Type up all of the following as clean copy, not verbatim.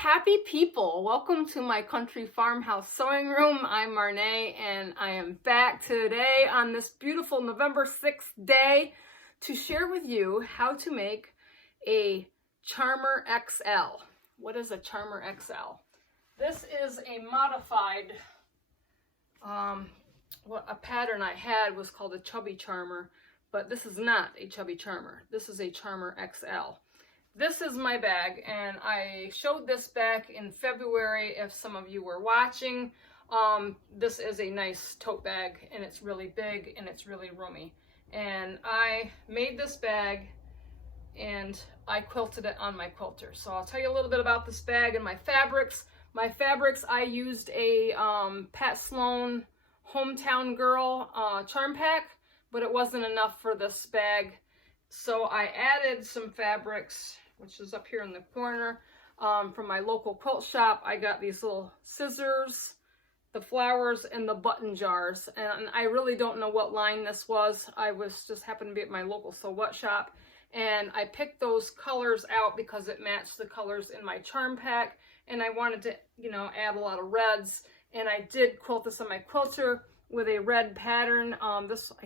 happy people. Welcome to my country farmhouse sewing room. I'm Marnay and I am back today on this beautiful November 6th day to share with you how to make a Charmer XL. What is a Charmer XL? This is a modified, a pattern I had was called a Chubby Charmer, but this is not a Chubby Charmer. This is a Charmer XL. This is my bag, and I showed this back in February if some of you were watching. This is a nice tote bag, and it's really big and it's really roomy. And I made this bag and I quilted it on my quilter. So I'll tell you a little bit about this bag and my fabrics. My fabrics, I used a Pat Sloan Hometown Girl charm pack, but it wasn't enough for this bag. So I added some fabrics, which is up here in the corner, from my local quilt shop. I got these little scissors, the flowers, and the button jars. And I really don't know what line this was. I was just happened to be at my local sew what shop. And I picked those colors out because it matched the colors in my charm pack. And I wanted to, add a lot of reds. And I did quilt this on my quilter with a red pattern. I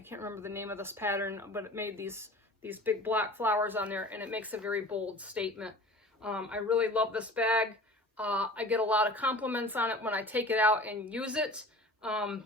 can't remember the name of this pattern, but it made these big black flowers on there, and it makes a very bold statement. I really love this bag. I get a lot of compliments on it when I take it out and use it. But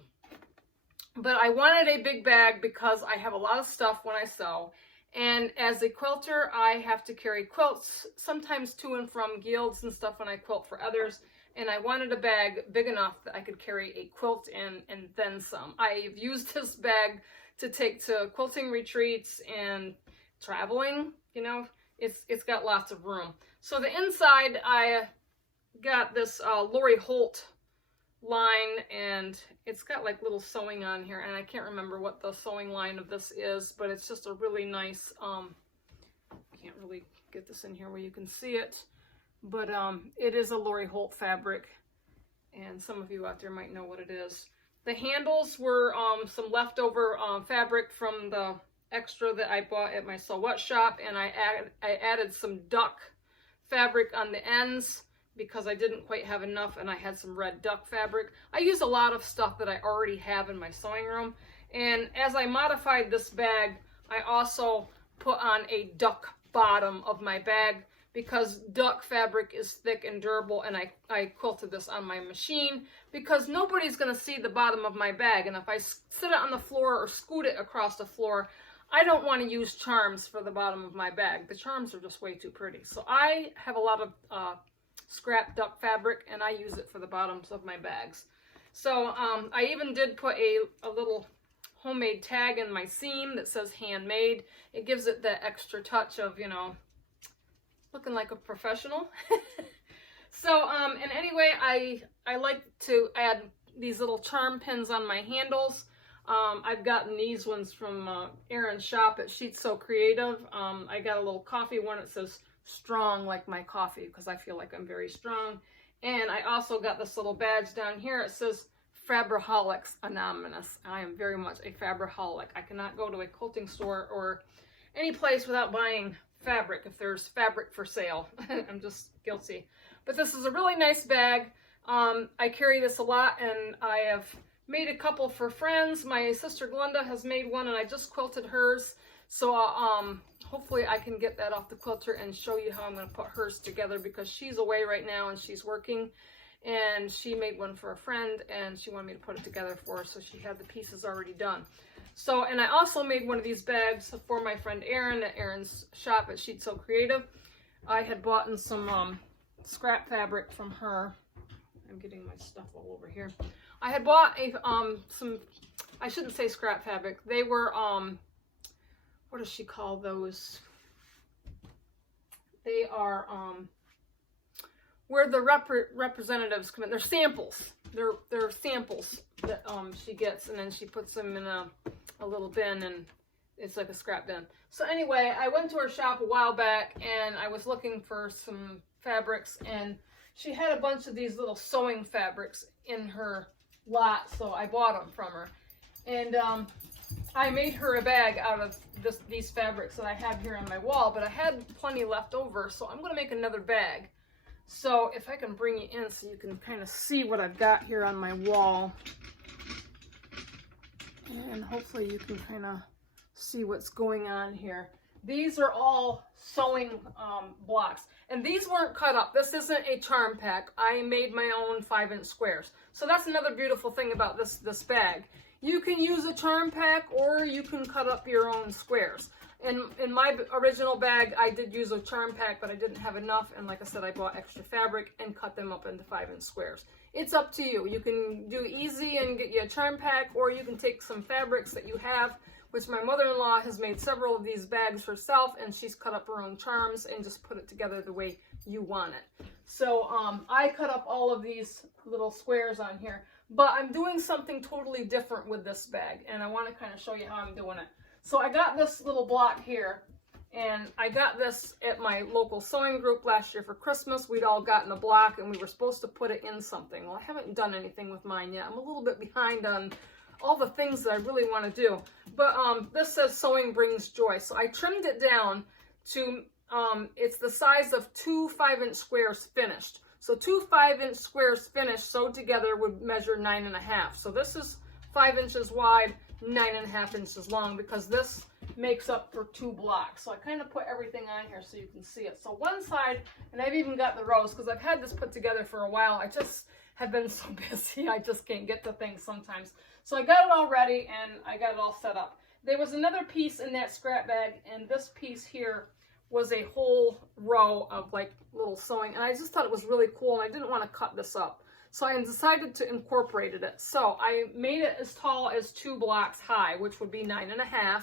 I wanted a big bag because I have a lot of stuff when I sew. And as a quilter, I have to carry quilts, sometimes to and from guilds and stuff when I quilt for others. And I wanted a bag big enough that I could carry a quilt in and then some. I've used this bag to take to quilting retreats and traveling, it's got lots of room. So the inside, I got this Lori Holt line, and it's got like little sewing on here, and I can't remember what the sewing line of this is, but it's just a really nice, can't really get this in here where you can see it, but it is a Lori Holt fabric, and some of you out there might know what it is. The handles were some leftover fabric from the extra that I bought at my sew what shop, and I added some duck fabric on the ends because I didn't quite have enough, and I had some red duck fabric. I use a lot of stuff that I already have in my sewing room, and as I modified this bag, I also put on a duck bottom of my bag because duck fabric is thick and durable, and I quilted this on my machine because nobody's going to see the bottom of my bag, and if I sit it on the floor or scoot it across the floor, I don't want to use charms for the bottom of my bag. The charms are just way too pretty. So I have a lot of scrap duck fabric, and I use it for the bottoms of my bags. So I even did put a little homemade tag in my seam that says handmade. It gives it that extra touch of, looking like a professional. So, and anyway, I like to add these little charm pins on my handles. I've gotten these ones from Erin's shop at Sheets So Creative. I got a little coffee one that says strong like my coffee because I feel like I'm very strong. And I also got this little badge down here. It says Fabraholics Anonymous. I am very much a fabraholic. I cannot go to a quilting store or any place without buying fabric if there's fabric for sale. I'm just guilty. But this is a really nice bag. I carry this a lot, and I have made a couple for friends. My sister Glenda has made one, and I just quilted hers. So hopefully I can get that off the quilter and show you how I'm going to put hers together because she's away right now and she's working. And she made one for a friend, and she wanted me to put it together for her, so she had the pieces already done. So, and I also made one of these bags for my friend Erin at Erin's shop at Sheets So Creative. I had bought in some scrap fabric from her. I'm getting my stuff all over here. I had bought some, I shouldn't say scrap fabric. They were, what does she call those? They are, where the representatives come in. They're samples. They're samples that she gets, and then she puts them in a little bin, and it's like a scrap bin. So anyway, I went to her shop a while back, and I was looking for some fabrics, and she had a bunch of these little sewing fabrics in her lot, so I bought them from her. And I made her a bag out of these fabrics that I have here on my wall, but I had plenty left over, so I'm going to make another bag. So if I can bring you in so you can kind of see what I've got here on my wall. And hopefully you can kind of see what's going on here. These are all sewing blocks. And these weren't cut up. This isn't a charm pack. I made my own 5-inch squares. So that's another beautiful thing about this bag. You can use a charm pack or you can cut up your own squares. In my original bag, I did use a charm pack, but I didn't have enough. And like I said, I bought extra fabric and cut them up into 5-inch squares. It's up to you. You can do easy and get you a charm pack, or you can take some fabrics that you have, which my mother-in-law has made several of these bags herself, and she's cut up her own charms and just put it together the way you want it. So I cut up all of these little squares on here, but I'm doing something totally different with this bag, and I want to kind of show you how I'm doing it. So I got this little block here, and I got this at my local sewing group last year for Christmas. We'd all gotten a block, and we were supposed to put it in something. Well, I haven't done anything with mine yet. I'm a little bit behind on all the things that I really want to do. But this says sewing brings joy. So I trimmed it down to, it's the size of 2 5-inch squares finished. So 2 5-inch squares finished sewed together would measure 9.5. So this is 5 inches wide, 9.5 inches long, because this makes up for 2 blocks. So I kind of put everything on here so you can see it. So one side, and I've even got the rows, because I've had this put together for a while. I just have been so busy, I just can't get to things sometimes. So I got it all ready and I got it all set up. There was another piece in that scrap bag, and this piece here was a whole row of like little sewing, and I just thought it was really cool, and I didn't want to cut this up. So I decided to incorporate it. So I made it as tall as 2 blocks high, which would be 9.5.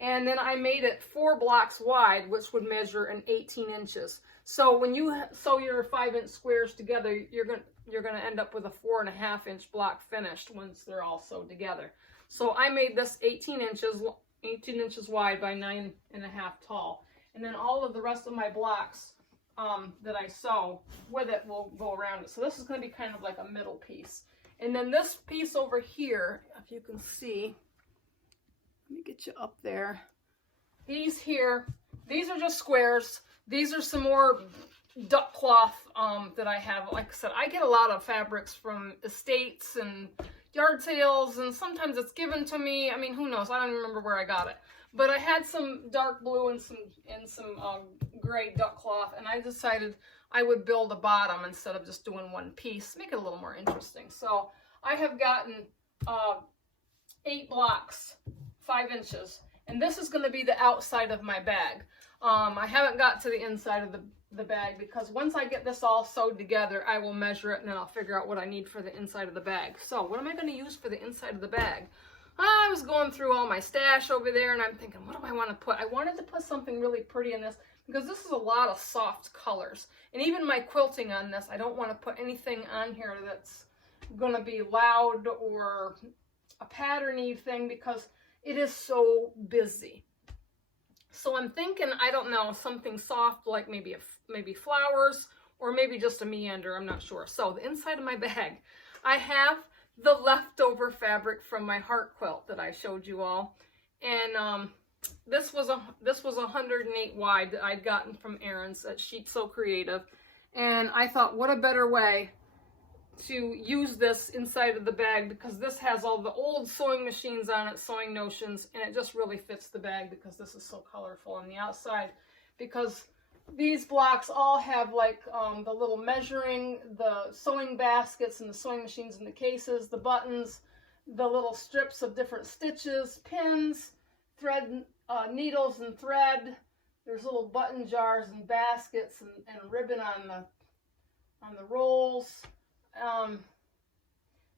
And then I made it 4 blocks wide, which would measure an 18 inches. So when you sew your 5-inch squares together, you're gonna end up with a 4.5-inch block finished once they're all sewed together. So I made this 18 inches wide by 9.5 tall. And then all of the rest of my blocks that I sew with it will go around it. So this is going to be kind of like a middle piece. And then this piece over here, if you can see, let me get you up there. These here, these are just squares. These are some more duck cloth that I have. Like I said, I get a lot of fabrics from estates and yard sales, and sometimes it's given to me. I mean, who knows? I don't even remember where I got it. But I had some dark blue and some gray duck cloth, and I decided I would build a bottom instead of just doing one piece, make it a little more interesting. So I have gotten 8 blocks, 5 inches, and this is going to be the outside of my bag. I haven't got to the inside of the bag, because once I get this all sewed together, I will measure it and then I'll figure out what I need for the inside of the bag. So what am I going to use for the inside of the bag? I was going through all my stash over there, and I'm thinking, what do I want to put? I wanted to put something really pretty in this, because this is a lot of soft colors. And even my quilting on this, I don't want to put anything on here that's going to be loud or a patterny thing, because it is so busy. So I'm thinking, I don't know, something soft like maybe flowers, or maybe just a meander, I'm not sure. So the inside of my bag, I have the leftover fabric from my heart quilt that I showed you all, and this was 108 wide that I'd gotten from Erin's at Sheet So Creative, and I thought, what a better way to use this inside of the bag, because this has all the old sewing machines on it, sewing notions, and it just really fits the bag because this is so colorful on the outside. Because these blocks all have like the little measuring, the sewing baskets and the sewing machines in the cases, the buttons, the little strips of different stitches, pins, thread, needles and thread. There's little button jars and baskets and ribbon on the rolls.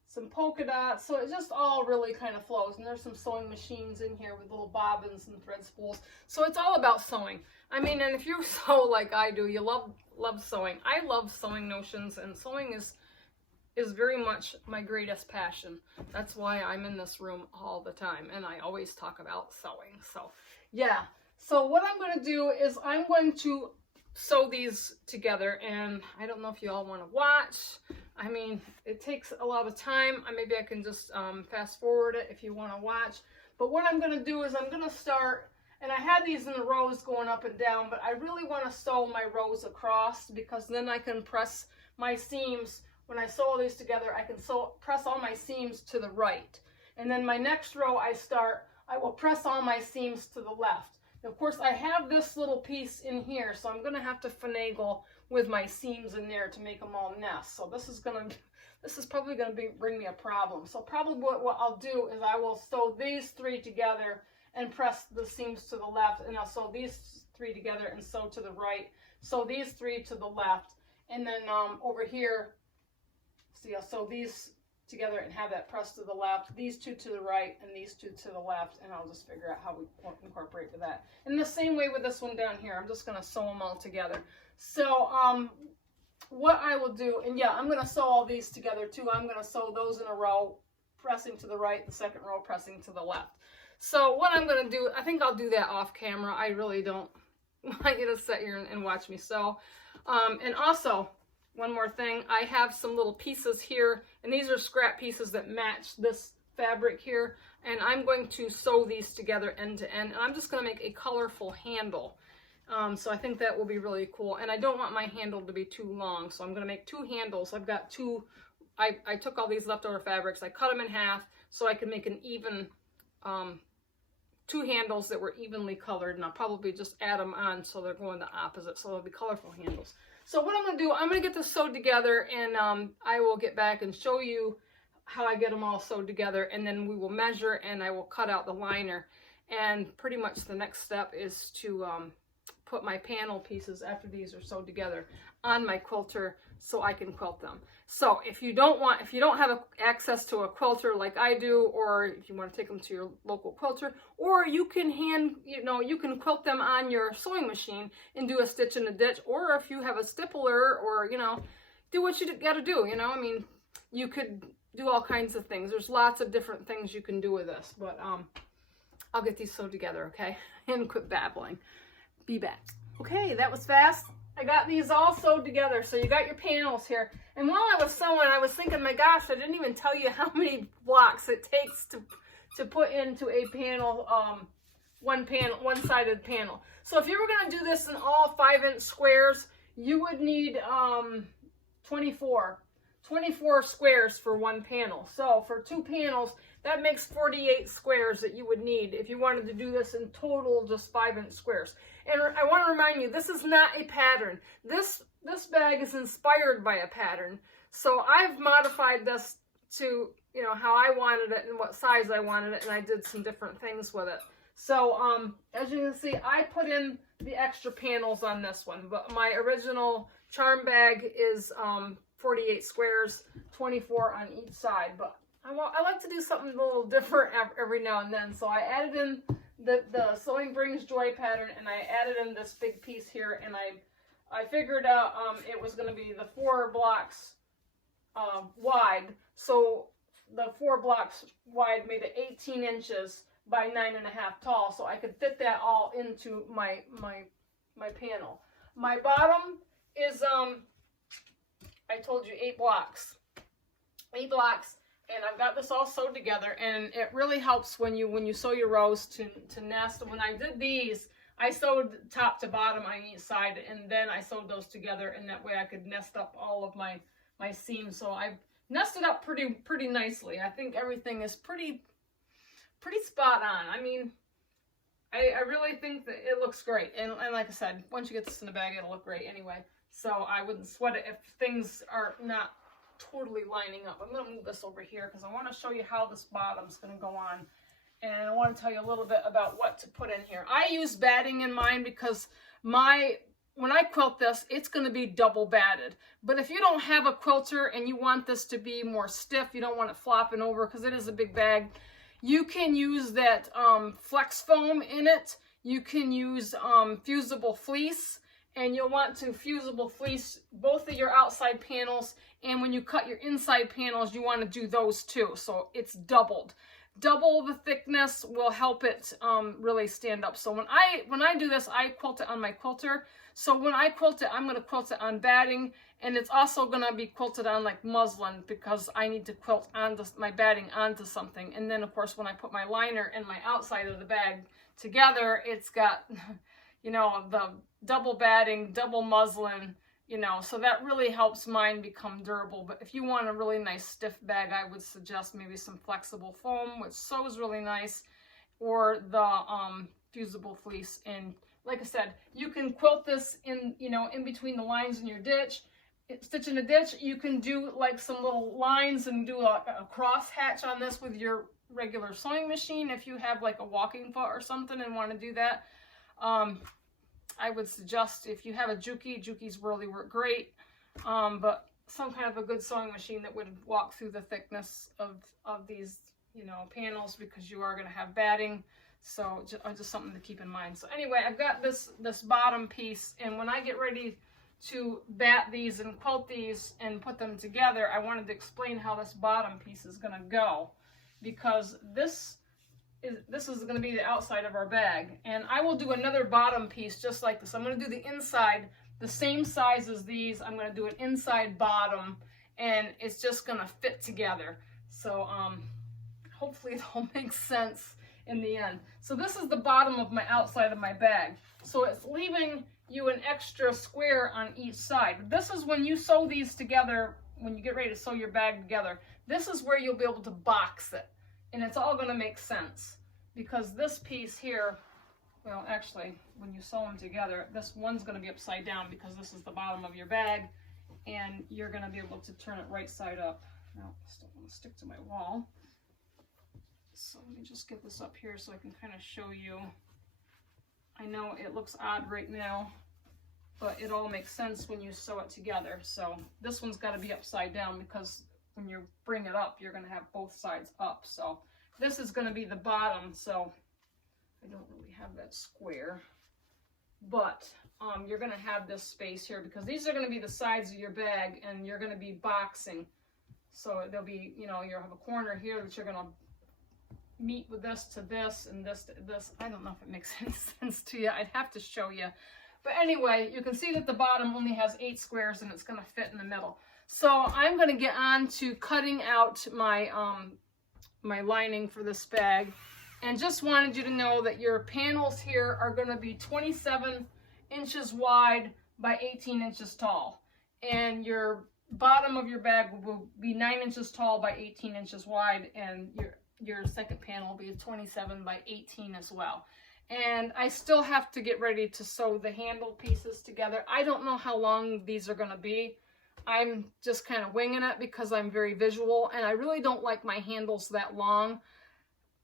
Some polka dots, so it just all really kind of flows. And there's some sewing machines in here with little bobbins and thread spools. So it's all about sewing. I mean, and if you sew like I do, you love sewing. I love sewing notions, and sewing is very much my greatest passion. That's why I'm in this room all the time, and I always talk about sewing. So yeah, so what I'm going to do is I'm going to sew these together, and I don't know if you all want to watch. I mean, it takes a lot of time. Maybe I can just fast forward it if you want to watch. But what I'm going to do is I'm going to start And I had these in the rows going up and down, but I really want to sew my rows across, because then I can press my seams. When I sew all these together, I can press all my seams to the right. And then my next row I will press all my seams to the left. And of course, I have this little piece in here, so I'm going to have to finagle with my seams in there to make them all nest. So this is probably going to bring me a problem. So probably what I'll do is I will sew these three together and press the seams to the left, and I'll sew these three together and sew to the right, sew these three to the left, and then over here, see, I'll sew these together and have that pressed to the left, these two to the right, and these two to the left, and I'll just figure out how we incorporate with that. And the same way with this one down here, I'm just going to sew them all together. So what I will do, and yeah, I'm going to sew all these together too. I'm going to sew those in a row, pressing to the right, the second row pressing to the left. So what I'm going to do, I think I'll do that off camera. I really don't want you to sit here and watch me sew. And also, one more thing, I have some little pieces here, and these are scrap pieces that match this fabric here, and I'm going to sew these together end to end, and I'm just going to make a colorful handle. So I think that will be really cool, and I don't want my handle to be too long, so I'm going to make two handles. I've got two, I took all these leftover fabrics, I cut them in half so I can make an even two handles that were evenly colored, and I'll probably just add them on so they're going the opposite, so they'll be colorful handles. So what I'm going to do, I'm going to get this sewed together, and I will get back and show you how I get them all sewed together, and then we will measure, and I will cut out the liner. And pretty much the next step is to put my panel pieces, after these are sewed together, on my quilter so I can quilt them. So if you don't have access to a quilter like I do, or if you want to take them to your local quilter, or you can you can quilt them on your sewing machine and do a stitch in a ditch, or if you have a stippler, or do what you got to do. I mean, you could do all kinds of things. There's lots of different things you can do with this, but I'll get these sewed together, okay? And quit babbling. Be back. Okay, that was fast. I got these all sewed together. So you got your panels here. And while I was sewing, I was thinking, my gosh, I didn't even tell you how many blocks it takes to put into a panel, one-sided panel. So if you were going to do this in all 5-inch squares, you would need 24 squares for one panel. So for 2 panels, that makes 48 squares that you would need if you wanted to do this in total, just 5-inch squares. And I want to remind you, this is not a pattern. This bag is inspired by a pattern. So I've modified this to, how I wanted it and what size I wanted it, and I did some different things with it. So as you can see, I put in the extra panels on this one, but my original charm bag is 48 squares, 24 on each side. But I like to do something a little different every now and then. So I added in the Sewing Brings Joy pattern, and I added in this big piece here, and I figured out it was going to be the 4 blocks wide. So the 4 blocks wide made it 18 inches by 9.5 tall, so I could fit that all into my panel. My bottom is I told you 8 blocks. 8 blocks. And I've got this all sewed together, and it really helps when you sew your rows to nest. When I did these, I sewed top to bottom on each side, and then I sewed those together, and that way I could nest up all of my seams. So I've nested up pretty nicely. I think everything is pretty spot on. I mean, I really think that it looks great. And like I said, once you get this in the bag, it'll look great anyway. So I wouldn't sweat it if things are not totally lining up. I'm going to move this over here because I want to show you how this bottom's going to go on, and I want to tell you a little bit about what to put in here. I use batting in mine because when I quilt this, it's going to be double batted. But if you don't have a quilter and you want this to be more stiff, you don't want it flopping over because it is a big bag, you can use that flex foam in it. You can use fusible fleece, and you'll want to fusible fleece both of your outside panels, and when you cut your inside panels, you want to do those too. So it's doubled. Double the thickness will help it really stand up. So when I do this, I quilt it on my quilter. So when I quilt it, I'm going to quilt it on batting, and it's also going to be quilted on like muslin because I need to quilt onto my batting onto something. And then of course when I put my liner in my outside of the bag together, it's got, you know, the double batting, double muslin, you know, so that really helps mine become durable. But if you want a really nice stiff bag, I would suggest maybe some flexible foam, which sews really nice, or the fusible fleece. And like I said, you can quilt this in, you know, in between the lines in your ditch. Stitch in a ditch, you can do like some little lines and do a cross hatch on this with your regular sewing machine if you have like a walking foot or something and want to do that. I would suggest if you have a Juki's really work great, but some kind of a good sewing machine that would walk through the thickness of these, you know, panels, because you are going to have batting. So just something to keep in mind. So anyway, I've got this bottom piece, and when I get ready to bat these and quilt these and put them together, I wanted to explain how this bottom piece is going to go, because this is going to be the outside of our bag, and I will do another bottom piece just like this. I'm going to do the inside the same size as these. I'm going to do an inside bottom, and it's just going to fit together. So hopefully it all makes sense in the end. So this is the bottom of my outside of my bag, so it's leaving you an extra square on each side. This is when you sew these together, when you get ready to sew your bag together, this is where you'll be able to box it, and it's all going to make sense, because this piece here, well, actually, when you sew them together, this one's going to be upside down because this is the bottom of your bag, and you're going to be able to turn it right side up. Now, I still want to stick to my wall, so let me just get this up here so I can kind of show you. I know it looks odd right now, but it all makes sense when you sew it together. So this one's got to be upside down, because when you bring it up, you're going to have both sides up. So this is going to be the bottom. So I don't really have that square, but you're going to have this space here, because these are going to be the sides of your bag, and you're going to be boxing. So there'll be, you know, you'll have a corner here that you're going to meet with this to this and this to this. I don't know if it makes any sense to you. I'd have to show you. But anyway, you can see that the bottom only has 8 squares, and it's going to fit in the middle. So I'm going to get on to cutting out my my lining for this bag, and just wanted you to know that your panels here are going to be 27 inches wide by 18 inches tall, and your bottom of your bag will be 9 inches tall by 18 inches wide, and your second panel will be 27 by 18 as well. And I still have to get ready to sew the handle pieces together. I don't know how long these are going to be. I'm just kind of winging it because I'm very visual, and I really don't like my handles that long.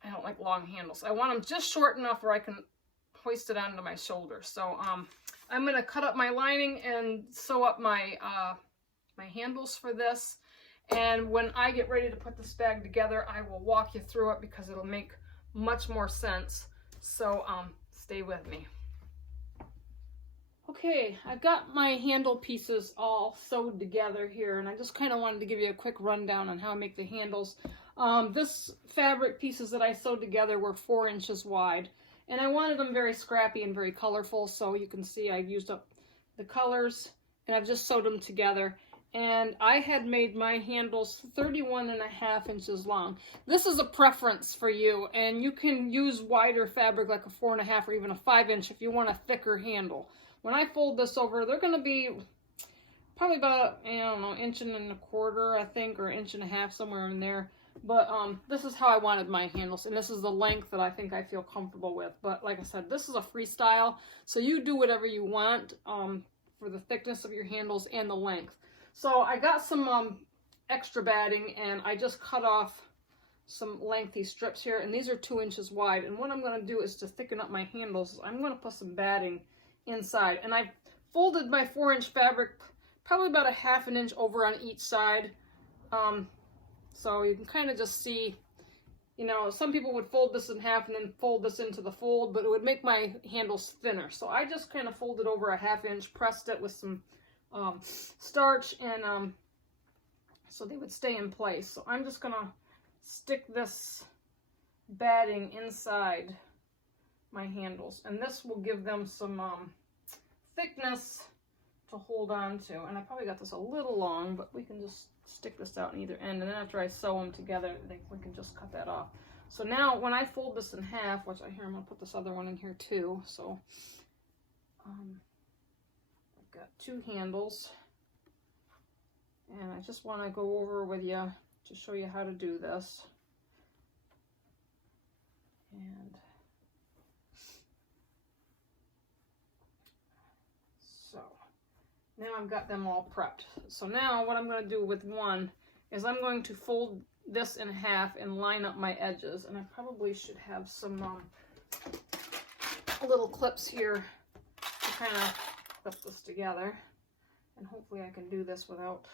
I don't like long handles. I want them just short enough where I can hoist it onto my shoulder. So I'm going to cut up my lining and sew up my my handles for this. And when I get ready to put this bag together, I will walk you through it, because it'll make much more sense. So stay with me. Okay, I've got my handle pieces all sewed together here, and I just kind of wanted to give you a quick rundown on how I make the handles. This fabric pieces that I sewed together were 4 inches wide, and I wanted them very scrappy and very colorful, so you can see I've used up the colors, and I've just sewed them together. And I had made my handles 31.5 inches long. This is a preference for you, and you can use wider fabric like a 4.5 or even a 5 inch if you want a thicker handle. When I fold this over, they're going to be probably about, I don't know, 1.25 inches, I think, or 1.5 inches, somewhere in there. But this is how I wanted my handles, and this is the length that I think I feel comfortable with. But like I said, this is a freestyle, so you do whatever you want for the thickness of your handles and the length. So I got some extra batting, and I just cut off some lengthy strips here, and these are 2 inches wide. And what I'm going to do is to thicken up my handles, I'm going to put some batting inside. And I folded my 4-inch fabric probably about 1/2 inch over on each side. So you can kind of just see, you know, some people would fold this in half and then fold this into the fold, but it would make my handles thinner. So I just kind of folded over 1/2 inch, pressed it with some starch, and so they would stay in place. So I'm just gonna stick this batting inside my handles, and this will give them some thickness to hold on to. And I probably got this a little long, but we can just stick this out on either end, and then after I sew them together, we can just cut that off. So now when I fold this in half, which I'm going to put this other one in here too. So I've got 2 handles, and I just want to go over with you to show you how to do this. And so now I've got them all prepped. So now what I'm going to do with one is I'm going to fold this in half and line up my edges. And I probably should have some little clips here to kind of clip this together. And hopefully I can do this without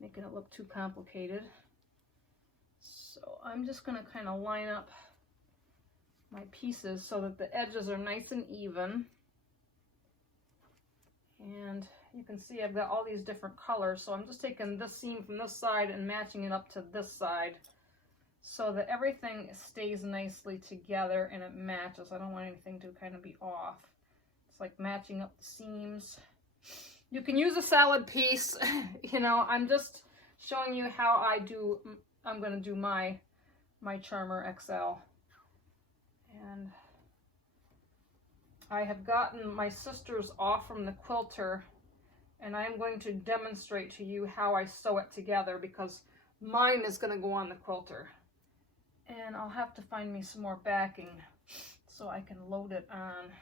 making it look too complicated. So I'm just going to kind of line up my pieces so that the edges are nice and even. And you can see I've got all these different colors, so I'm just taking this seam from this side and matching it up to this side so that everything stays nicely together and it matches. I don't want anything to kind of be off. It's like matching up the seams. You can use a salad piece. You know, I'm just showing you how I'm going to do my Charmer XL. And I have gotten my sisters off from the quilter, and I'm going to demonstrate to you how I sew it together because mine is going to go on the quilter. And I'll have to find me some more backing so I can load it on.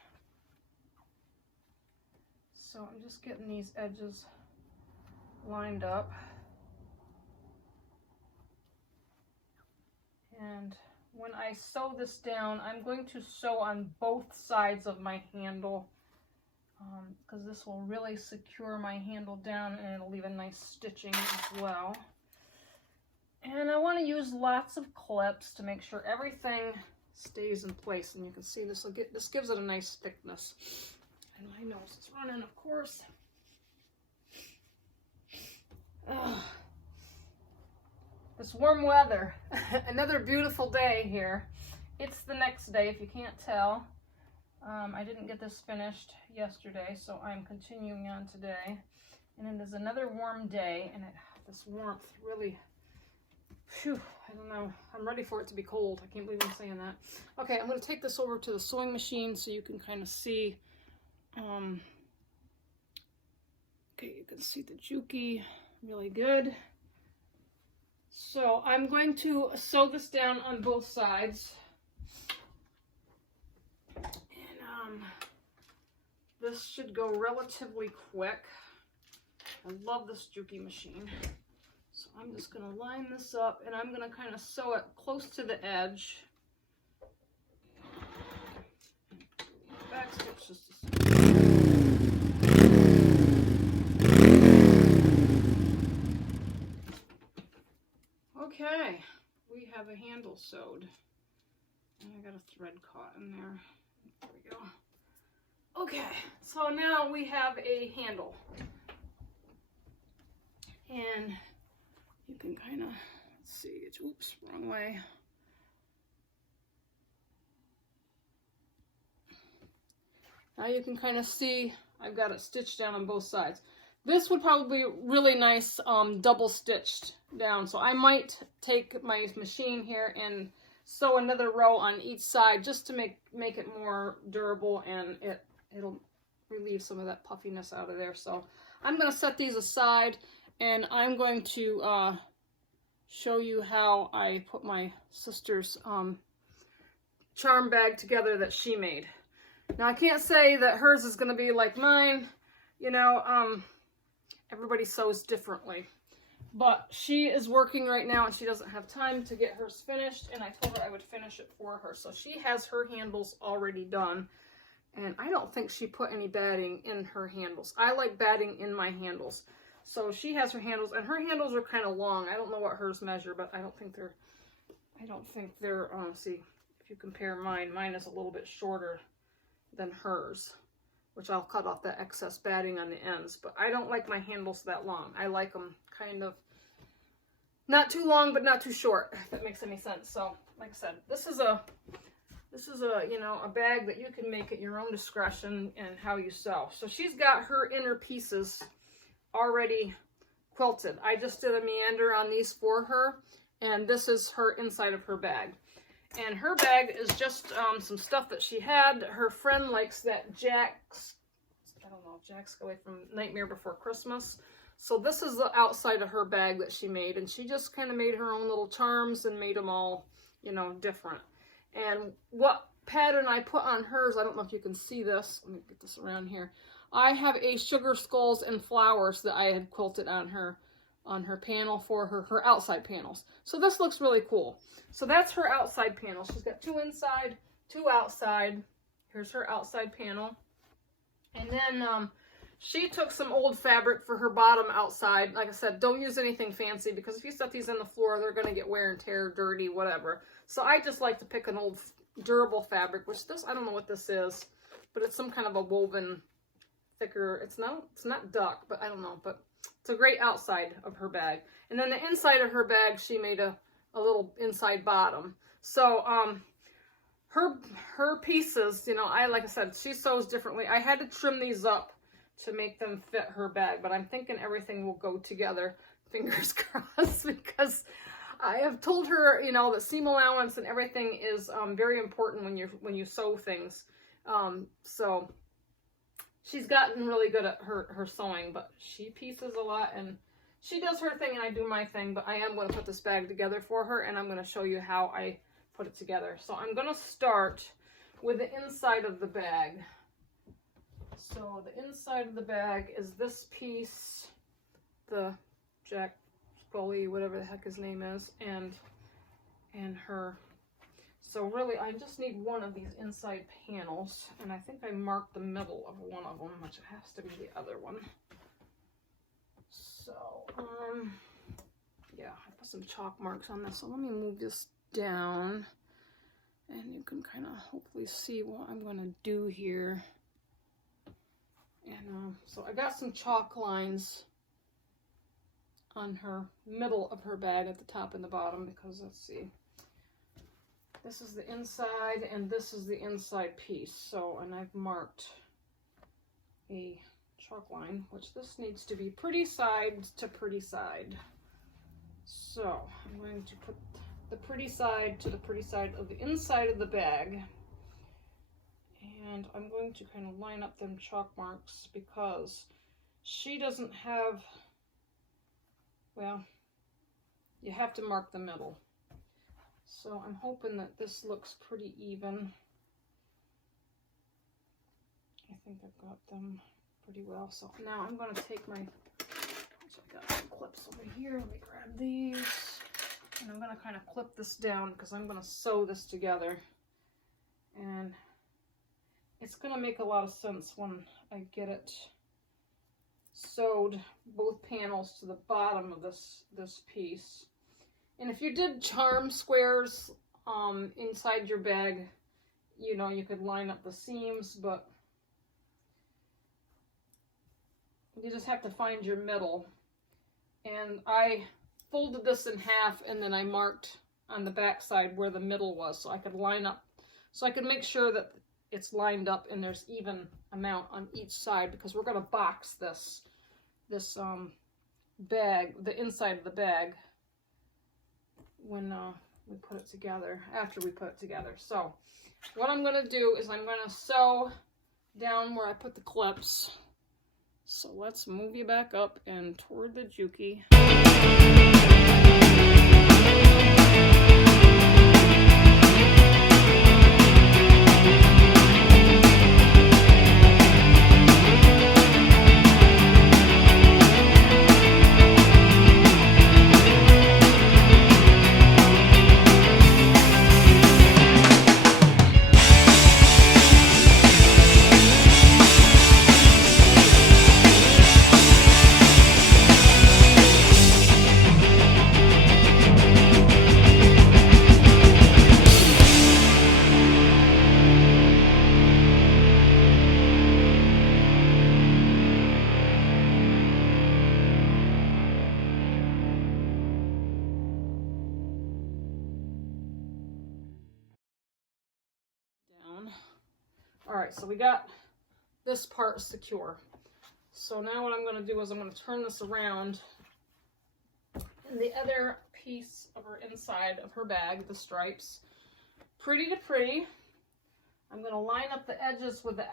So I'm just getting these edges lined up. And when I sew this down, I'm going to sew on both sides of my handle because this will really secure my handle down and it'll leave a nice stitching as well. And I want to use lots of clips to make sure everything stays in place. And you can see this gives it a nice thickness. And my nose is running, of course. Ugh. This warm weather, another beautiful day here. It's the next day, if you can't tell. I didn't get this finished yesterday, so I'm continuing on today. And it is another warm day, and this warmth really, phew, I don't know. I'm ready for it to be cold. I can't believe I'm saying that. Okay, I'm going to take this over to the sewing machine so you can kind of see. Okay, you can see the Juki really good. So I'm going to sew this down on both sides. And this should go relatively quick. I love this Juki machine. So I'm just going to line this up and I'm going to kind of sew it close to the edge. Back stitch just a second. Okay, we have a handle sewed. And I got a thread caught in there. There we go. Okay, so now we have a handle. And you can kind of see it. Oops, wrong way. Now you can kind of see I've got it stitched down on both sides. This would probably be really nice double stitched down. So I might take my machine here and sew another row on each side just to make it more durable, and it'll relieve some of that puffiness out of there. So I'm going to set these aside and I'm going to show you how I put my sister's charm bag together that she made. Now I can't say that hers is going to be like mine, you know, everybody sews differently. But she is working right now and she doesn't have time to get hers finished, and I told her I would finish it for her. So she has her handles already done, and I don't think she put any batting in her handles. I like batting in my handles. So she has her handles, and her handles are kind of long. I don't know what hers measure, but I don't think they're, see, if you compare mine is a little bit shorter than hers, which I'll cut off the excess batting on the ends. But I don't like my handles that long. I like them kind of not too long, but not too short, if that makes any sense. So, like I said, this is a you know, a bag that you can make at your own discretion and how you sew. So she's got her inner pieces already quilted. I just did a meander on these for her, and this is her inside of her bag. And her bag is just some stuff that she had. Her friend likes that Jack's, I don't know, Jack's away from Nightmare Before Christmas. So this is the outside of her bag that she made, and she just kind of made her own little charms and made them all, you know, different. And what pattern I put on hers, I don't know if you can see this. Let me get this around here. I have a sugar skulls and flowers that I had quilted on her panel for her outside panels. So this looks really cool. So that's her outside panel. She's got 2 inside, 2 outside. Here's her outside panel. And then she took some old fabric for her bottom outside. Like I said, don't use anything fancy, because if you set these on the floor, they're going to get wear and tear, dirty, whatever. So I just like to pick an old durable fabric, which this, I don't know what this is, but it's some kind of a woven thicker. It's not duck, but I don't know, but it's a great outside of her bag. And then the inside of her bag, she made a little inside bottom. So her pieces, you know, like I said, she sews differently. I had to trim these up to make them fit her bag, but I'm thinking everything will go together, fingers crossed, because I have told her, you know, that seam allowance and everything is very important when you sew things. So she's gotten really good at her sewing, but she pieces a lot, and she does her thing and I do my thing. But I am going to put this bag together for her, and I'm going to show you how I put it together. So I'm going to start with the inside of the bag. So the inside of the bag is this piece, the Jack Scully, whatever the heck his name is, and her. So really, I just need one of these inside panels, and I think I marked the middle of one of them, which has to be the other one. So, yeah, I put some chalk marks on this. So let me move this down, and you can kind of hopefully see what I'm going to do here. And so I got some chalk lines on her middle of her bag at the top and the bottom, because let's see. This is the inside, and this is the inside piece. So, and I've marked a chalk line, which this needs to be pretty side to pretty side. So, I'm going to put the pretty side to the pretty side of the inside of the bag. And I'm going to kind of line up them chalk marks, because she doesn't have, well, you have to mark the middle. So I'm hoping that this looks pretty even. I think I've got them pretty well. So now I'm going to take my, I got some clips over here. Let me grab these. And I'm going to kind of clip this down, because I'm going to sew this together. And it's going to make a lot of sense when I get it sewed, both panels to the bottom of this piece. And if you did charm squares inside your bag, you know, you could line up the seams, but you just have to find your middle. And I folded this in half, and then I marked on the back side where the middle was, so I could line up, so I could make sure that it's lined up and there's even amount on each side, because we're going to box this bag, the inside of the bag, when we put it together, after we put it together. So what I'm going to do is I'm going to sew down where I put the clips. So let's move you back up and toward the Juki. Alright, so we got this part secure. So now what I'm going to do is I'm going to turn this around And the other piece of her inside of her bag, the stripes, pretty to pretty. I'm going to line up the edges with the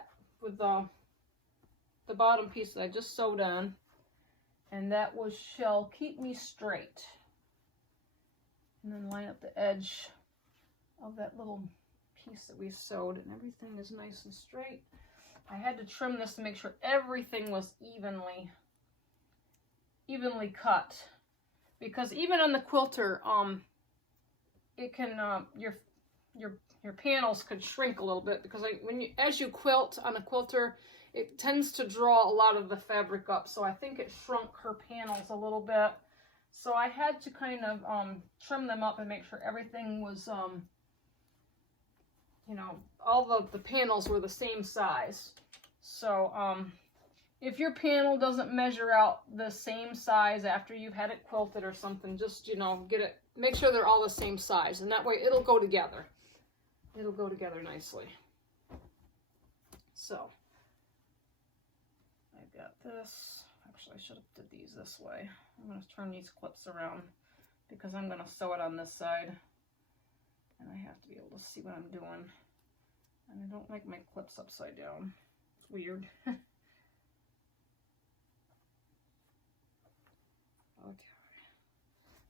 bottom piece that I just sewed on, and that shall keep me straight. And then line up the edge of that little piece that we sewed, and everything is nice and straight. I had to trim this to make sure everything was evenly cut, because even on the quilter, it can your panels could shrink a little bit, because as you quilt on a quilter, it tends to draw a lot of the fabric up. So I think it shrunk her panels a little bit. So I had to kind of trim them up and make sure everything was, you know, all the panels were the same size. So if your panel doesn't measure out the same size after you've had it quilted or something, just, you know, make sure they're all the same size, and that way it'll go together. It'll go together nicely. So I've got this. Actually, I should have did these this way. I'm going to turn these clips around because I'm going to sew it on this side, and I have to be able to see what I'm doing. And I don't like my clips upside down. It's weird. Okay.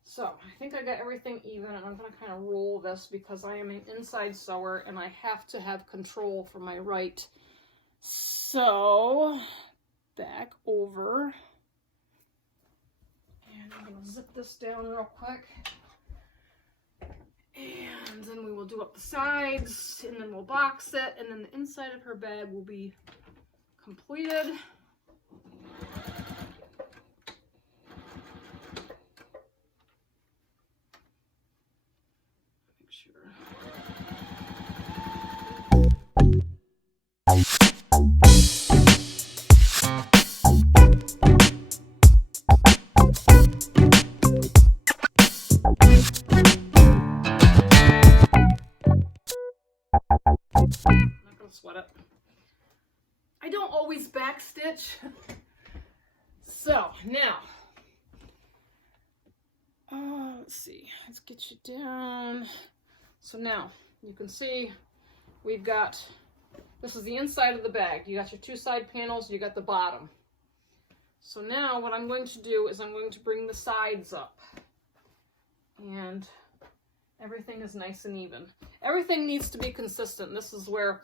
So I think I got everything even, and I'm going to kind of roll this because I am an inside sewer and I have to have control for my right. So back over, and I'm going to zip this down real quick, and then we will do up the sides, and then we'll box it, and then the inside of her bag will be completed. Make sure. Not gonna sweat it. I don't always backstitch. So now, let's see. Let's get you down. So now you can see we've got, this is the inside of the bag. You got your two side panels. You got the bottom. So now what I'm going to do is I'm going to bring the sides up, and everything is nice and even. Everything needs to be consistent. This is where,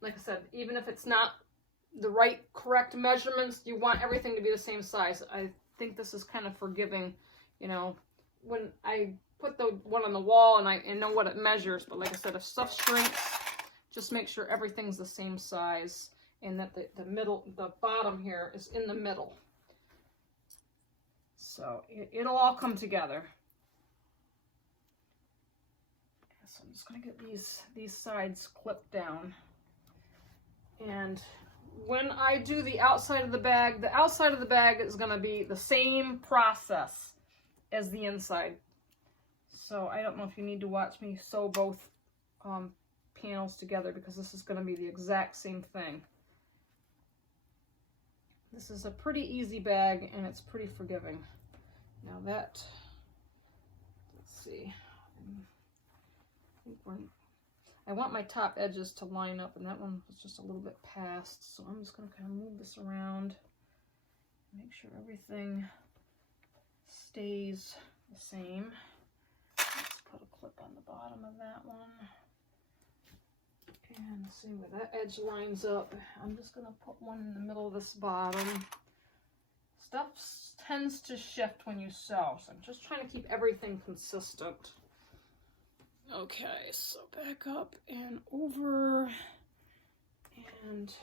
like I said, even if it's not the right correct measurements, you want everything to be the same size. I think this is kind of forgiving, you know, when I put the one on the wall and I know what it measures, but like I said, if stuff shrinks, just make sure everything's the same size, and that the bottom here is in the middle. So it'll all come together. So I'm just going to get these sides clipped down. And when I do the outside of the bag is going to be the same process as the inside. So I don't know if you need to watch me sew both panels together, because this is going to be the exact same thing. This is a pretty easy bag, and it's pretty forgiving. Now that, let's see. I want my top edges to line up, and that one was just a little bit past, so I'm just going to kind of move this around, make sure everything stays the same. Let's put a clip on the bottom of that one, and see where that edge lines up. I'm just going to put one in the middle of this bottom. Stuff tends to shift when you sew, so I'm just trying to keep everything consistent. Okay, so back up and over, and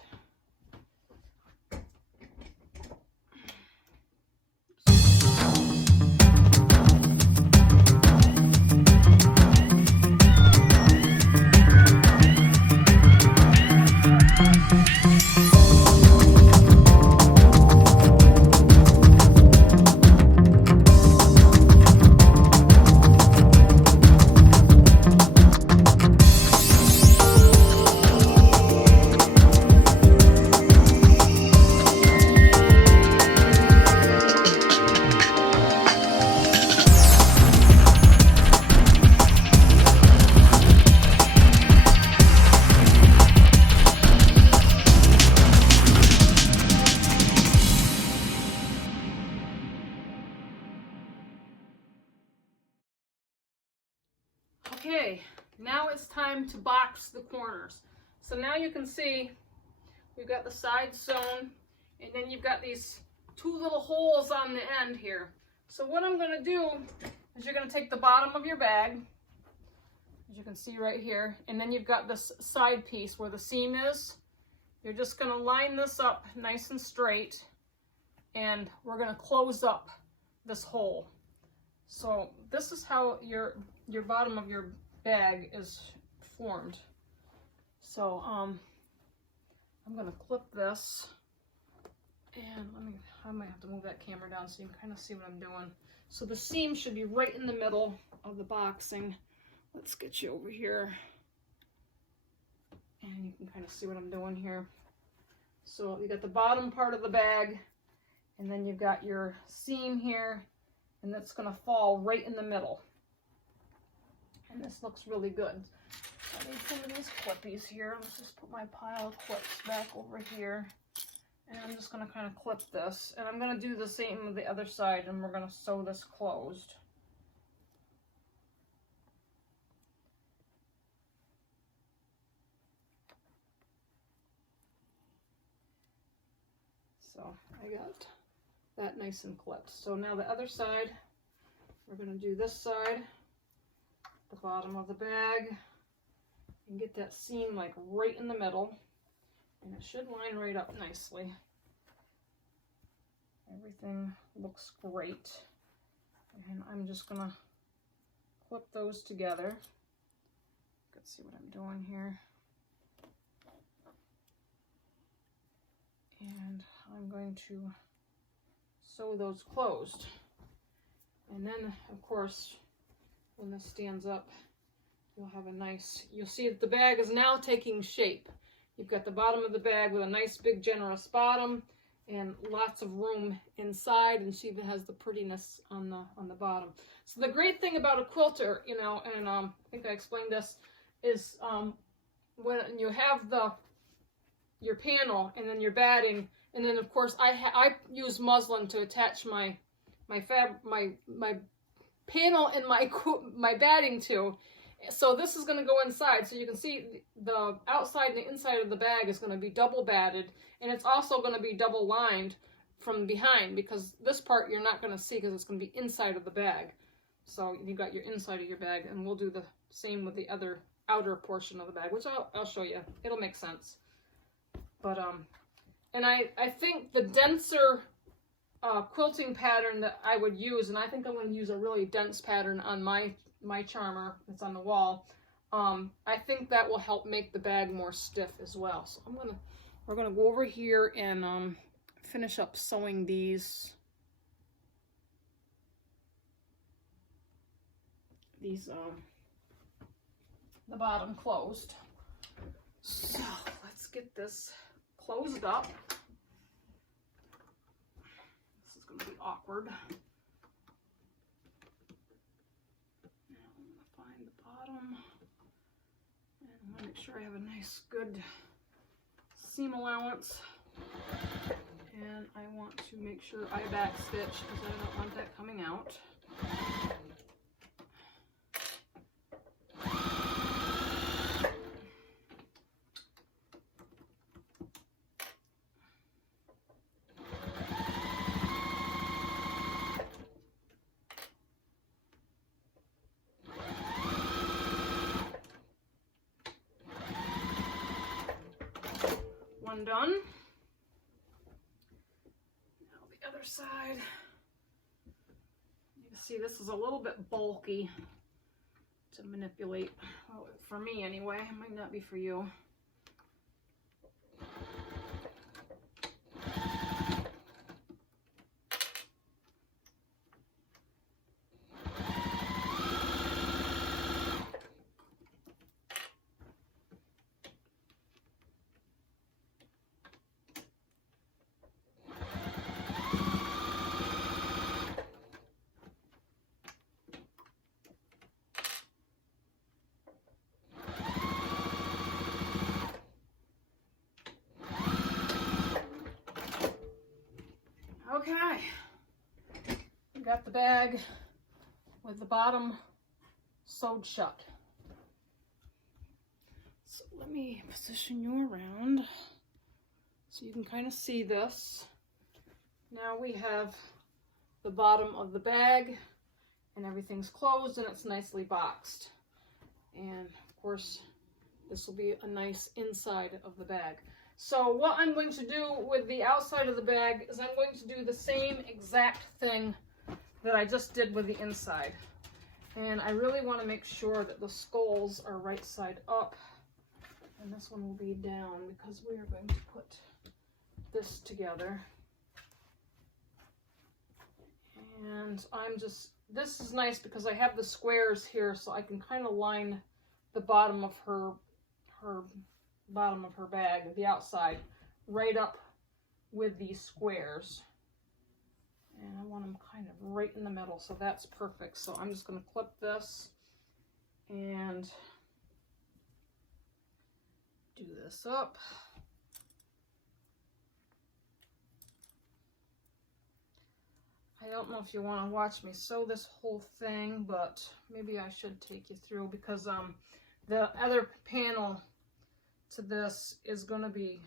Okay, now it's time to box the corners. So now you can see we've got the sides sewn, and then you've got these two little holes on the end here. So what I'm going to do is you're going to take the bottom of your bag, as you can see right here, and then you've got this side piece where the seam is. You're just going to line this up nice and straight, and we're going to close up this hole. So this is how your bottom of your bag is formed. So I'm going to clip this, and I might have to move that camera down so you can kind of see what I'm doing. So the seam should be right in the middle of the boxing. Let's get you over here, and you can kind of see what I'm doing here. So you got the bottom part of the bag, and then you've got your seam here, and that's going to fall right in the middle. And this looks really good. I need some of these clippies here. Let's just put my pile of clips back over here. And I'm just going to kind of clip this. And I'm going to do the same with the other side, and we're going to sew this closed. So I got that nice and clipped. So now the other side, we're going to do this side, the bottom of the bag, and get that seam like right in the middle, and it should line right up nicely. Everything looks great, and I'm just going to clip those together. Let's see what I'm doing here. And I'm going to sew those closed. And then, of course, when this stands up, you'll have a nice, you'll see that the bag is now taking shape. You've got the bottom of the bag with a nice big generous bottom and lots of room inside, and she even has the prettiness on the bottom. So the great thing about a quilter, you know, and I think I explained this, is when you have your panel and then your batting, and then of course I use muslin to attach my panel and my batting to. So this is going to go inside, so you can see the outside and the inside of the bag is going to be double batted, and it's also going to be double lined from behind, because this part you're not going to see because it's going to be inside of the bag. So you've got your inside of your bag, and we'll do the same with the other outer portion of the bag, which I'll show you. It'll make sense. But and I think the denser quilting pattern that I would use, and I think I'm going to use a really dense pattern on my charmer that's on the wall. I think that will help make the bag more stiff as well. So we're gonna go over here and finish up sewing the bottom closed. So let's get this closed up. This is gonna be awkward. And I'm going to make sure I have a nice good seam allowance, and I want to make sure I backstitch because I don't want that coming out. One done. Now the other side. You can see this is a little bit bulky to manipulate. Well, for me anyway, it might not be for you. Okay, we got the bag with the bottom sewed shut. So let me position you around so you can kind of see this. Now we have the bottom of the bag and everything's closed and it's nicely boxed. And of course, this will be a nice inside of the bag. So what I'm going to do with the outside of the bag is I'm going to do the same exact thing that I just did with the inside. And I really want to make sure that the skulls are right side up. And this one will be down because we are going to put this together. And this is nice because I have the squares here so I can kind of line the bottom of her bottom of her bag, the outside, right up with these squares. And I want them kind of right in the middle, so that's perfect. So I'm just going to clip this and do this up. I don't know if you want to watch me sew this whole thing, but maybe I should take you through because the other panel to this is going to be,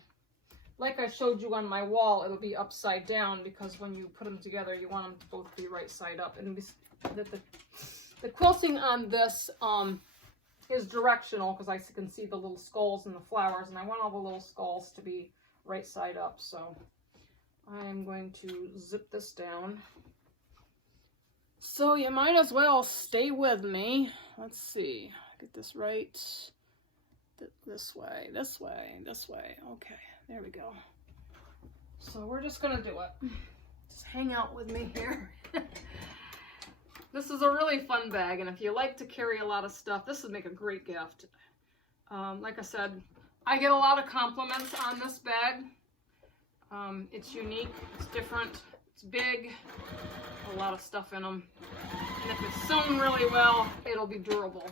like I showed you on my wall, it'll be upside down because when you put them together, you want them to both be right side up. And the quilting on this is directional because I can see the little skulls and the flowers, and I want all the little skulls to be right side up. So I'm going to zip this down. So you might as well stay with me. Let's see, get this right. This way, this way, this way. Okay, there we go. So we're just gonna do it. Just hang out with me here. This is a really fun bag, and if you like to carry a lot of stuff, this would make a great gift. Like I said, I get a lot of compliments on this bag. It's unique, it's different, it's big, a lot of stuff in them. And if it's sewn really well, it'll be durable.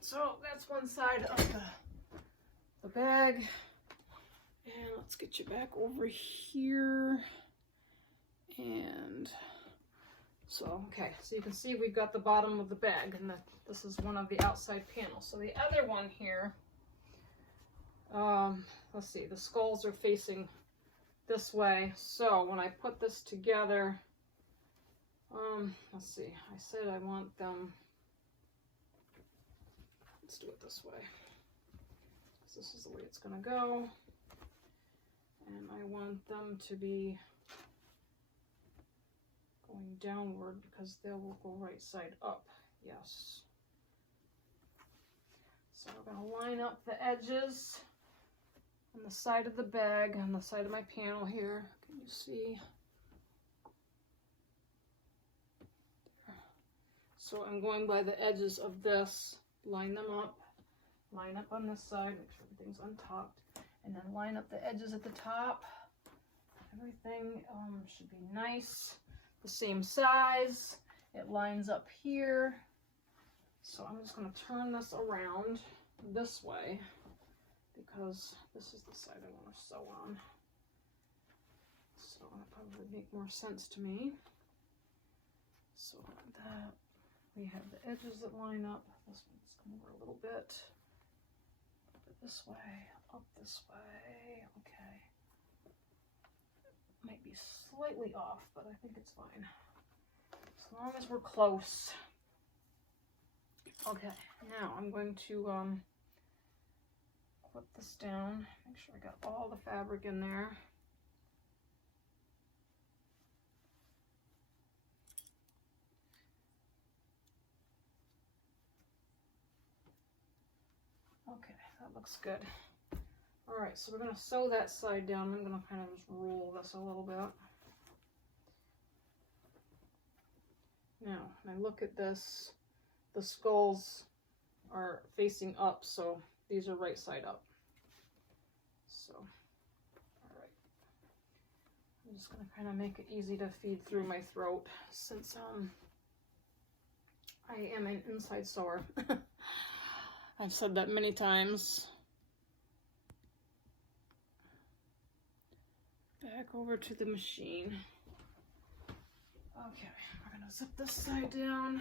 So that's one side of the bag. And let's get you back over here. And so, okay, so you can see we've got the bottom of the bag, and this is one of the outside panels. So the other one here, let's see, the skulls are facing this way. So when I put this together, let's see, I said I want them, let's do it this way. So this is the way it's gonna go. And I want them to be going downward because they will go right side up. Yes. So we're gonna line up the edges on the side of the bag, on the side of my panel here. Can you see? There. So I'm going by the edges of this, line them up, line up on this side, make sure everything's untucked, and then line up the edges at the top. Everything should be nice, the same size. It lines up here. So I'm just going to turn this around this way because this is the side I want to sew on. So that probably make more sense to me. So that we have the edges that line up. This one's come over a little bit. This way, up this way. Okay. Might be slightly off, but I think it's fine. As long as we're close. Okay, now I'm going to clip this down, make sure I got all the fabric in there. Okay, that looks good. All right, so we're going to sew that side down. I'm going to kind of just roll this a little bit. Now, when I look at this, the skulls are facing up, so these are right side up. So, all I'm just going to kind of make it easy to feed through my throat since I am an inside sewer. I've said that many times. Back over to the machine. Okay, we're going to zip this side down.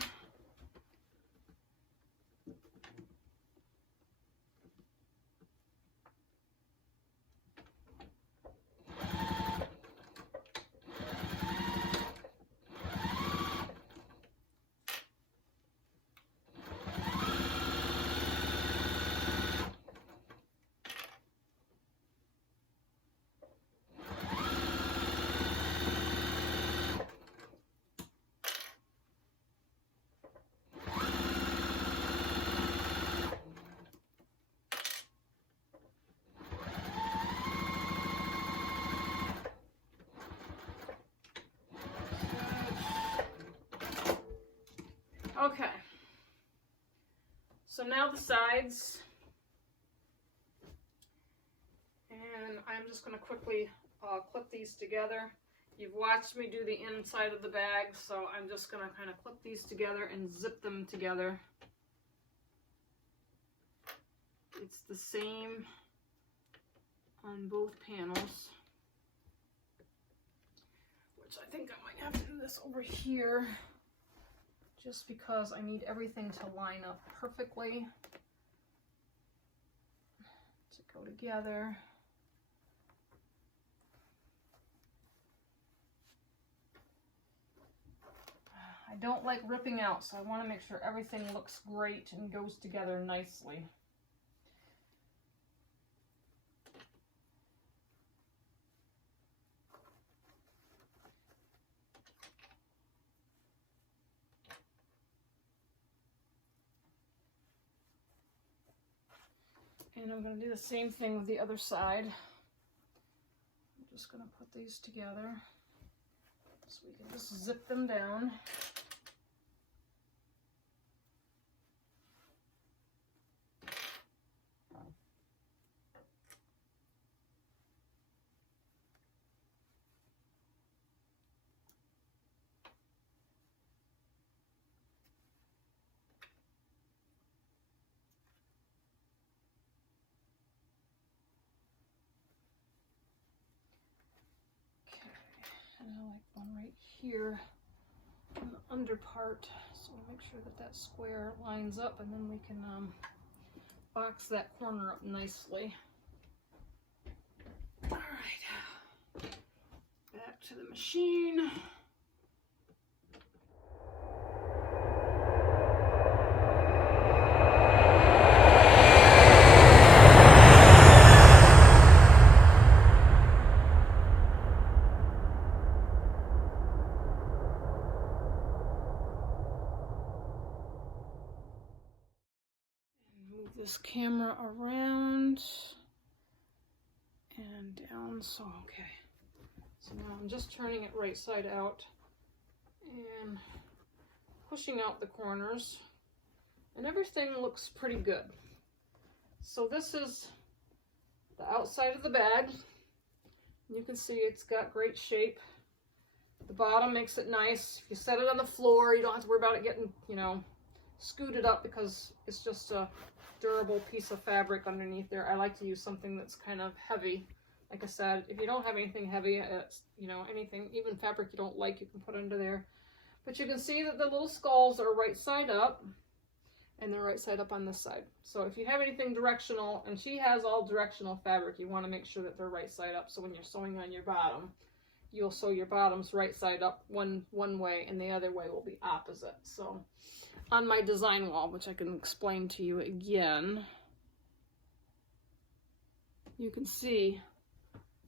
Okay, so now the sides, and I'm just going to quickly clip these together. You've watched me do the inside of the bag, so I'm just going to kind of clip these together and zip them together. It's the same on both panels, which I think I might have to do this over here, just because I need everything to line up perfectly to go together. I don't like ripping out, so I want to make sure everything looks great and goes together nicely. And I'm going to do the same thing with the other side. I'm just going to put these together so we can just zip them down. And I like one right here on the under part, so we'll make sure that that square lines up, and then we can box that corner up nicely. All right, back to the machine. This camera around and down, so okay. So now I'm just turning it right side out and pushing out the corners, and everything looks pretty good. So this is the outside of the bag. You can see it's got great shape. The bottom makes it nice. If you set it on the floor, you don't have to worry about it getting, you know, scooted up, because it's just a durable piece of fabric underneath there. I like to use something that's kind of heavy. Like I said, if you don't have anything heavy, it's, you know, anything, even fabric you don't like, you can put under there. But you can see that the little skulls are right side up, and they're right side up on this side. So if you have anything directional, and she has all directional fabric, you want to make sure that they're right side up. So when you're sewing on your bottom, you'll sew your bottoms right side up one way, and the other way will be opposite. So on my design wall, which I can explain to you again, you can see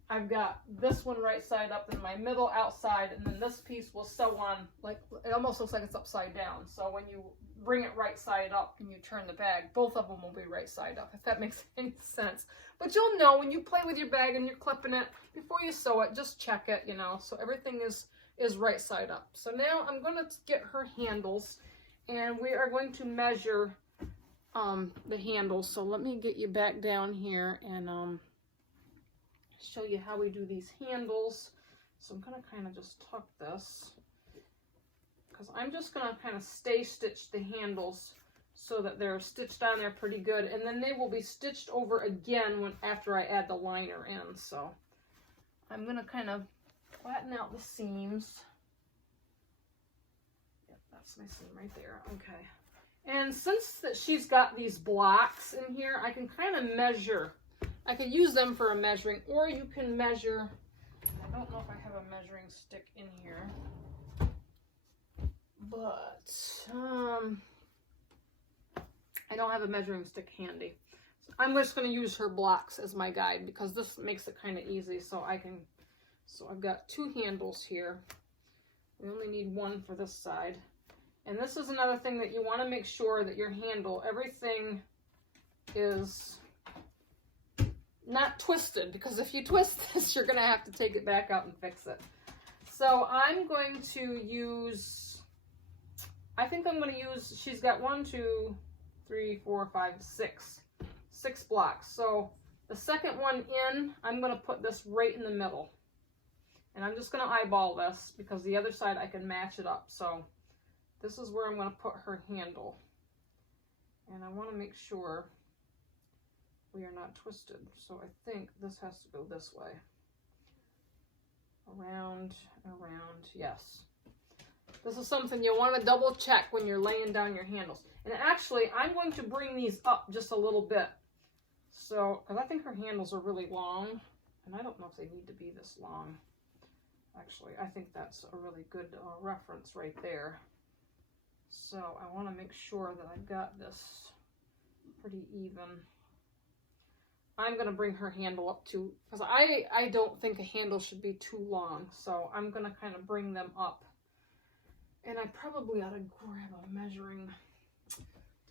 I've got this one right side up and my middle outside, and then this piece will sew on, like, it almost looks like it's upside down. So when you bring it right side up and you turn the bag, both of them will be right side up, if that makes any sense. But you'll know when you play with your bag and you're clipping it, before you sew it, just check it, you know, so everything is right side up. So now I'm going to get her handles, and we are going to measure the handles. So let me get you back down here and show you how we do these handles. So I'm going to kind of just tuck this, because I'm just going to kind of stay stitch the handles so that they're stitched on there pretty good, and then they will be stitched over again after I add the liner in. So I'm going to kind of flatten out the seams. Yep, that's my seam right there. Okay. And since that she's got these blocks in here, I can kind of measure. I could use them for a measuring, or you can measure. I don't know if I have a measuring stick in here, but I don't have a measuring stick handy. So I'm just going to use her blocks as my guide, because this makes it kind of easy. So I've got 2 handles here. We only need 1 for this side. And this is another thing that you want to make sure that your handle, everything is not twisted, because if you twist this, you're going to have to take it back out and fix it. So I'm going to use, I think I'm going to use, she's got 1, 2, 3, 4, 5, 6 blocks. So the second one in, I'm going to put this right in the middle. And I'm just going to eyeball this, because the other side I can match it up. So this is where I'm going to put her handle. And I want to make sure we are not twisted. So I think this has to go this way. Around, around, yes. This is something you'll want to double check when you're laying down your handles. And actually, I'm going to bring these up just a little bit. So, because I think her handles are really long. And I don't know if they need to be this long. Actually, I think that's a really good reference right there. So I want to make sure that I've got this pretty even. I'm going to bring her handle up to, because I don't think a handle should be too long. So I'm going to kind of bring them up. And I probably ought to grab a measuring,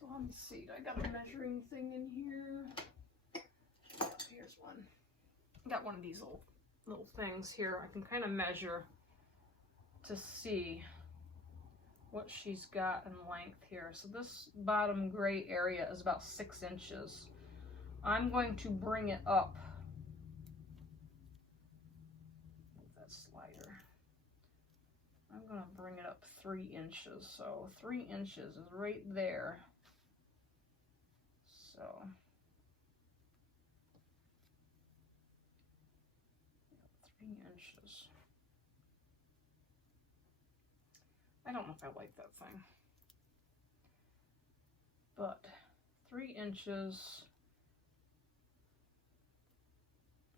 let me see, I got a measuring thing in here. Here's one. I got one of these little things here. I can kind of measure to see what she's got in length here. So this bottom gray area is about 6 inches. I'm going to bring it up. That slider. I'm going to bring it up 3 inches. So 3 inches is right there. So 3 inches. I don't know if I like that thing, but 3 inches,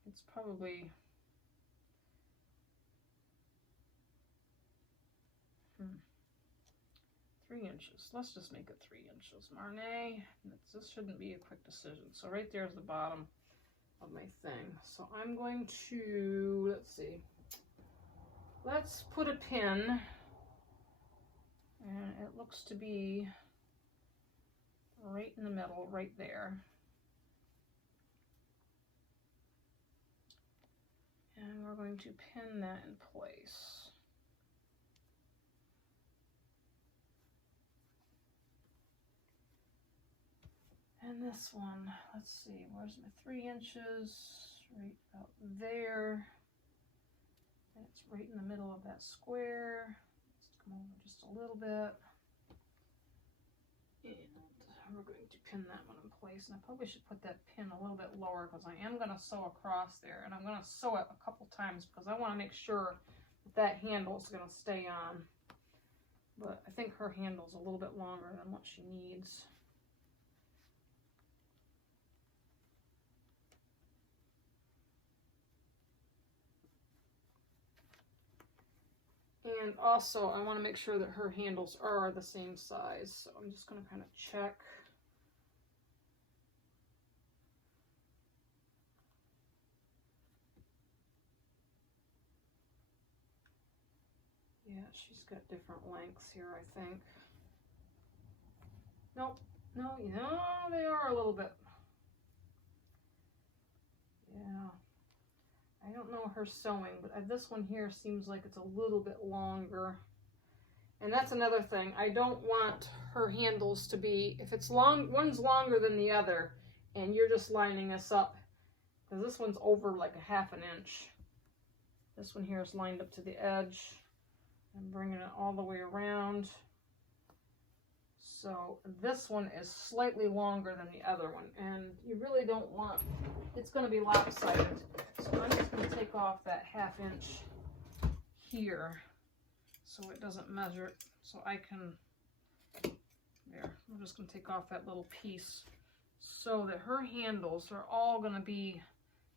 it's probably, 3 inches. Let's just make it 3 inches. Marne, this shouldn't be a quick decision. So right there's the bottom of my thing. So I'm going to, let's see, let's put a pin. And it looks to be right in the middle, right there. And we're going to pin that in place. And this one, let's see, where's my 3 inches? Right out there. And it's right in the middle of that square. Come over just a little bit, and we're going to pin that one in place. And I probably should put that pin a little bit lower, because I am going to sew across there, and I'm going to sew it a couple times because I want to make sure that that handle is going to stay on. But I think her handle is a little bit longer than what she needs. And also, I want to make sure that her handles are the same size. So I'm just going to kind of check. Yeah, she's got different lengths here, I think. Nope. No, they are a little bit. Yeah. I don't know her sewing, but this one here seems like it's a little bit longer. And that's another thing. I don't want her handles to be, if it's long, one's longer than the other, and you're just lining this up, because this one's over like a 1/2 inch. This one here is lined up to the edge. I'm bringing it all the way around. So this one is slightly longer than the other one, and you really don't want, it's going to be lopsided. So I'm just going to take off that 1/2 inch here so it doesn't measure, so I can, there, I'm just going to take off that little piece so that her handles are all going to be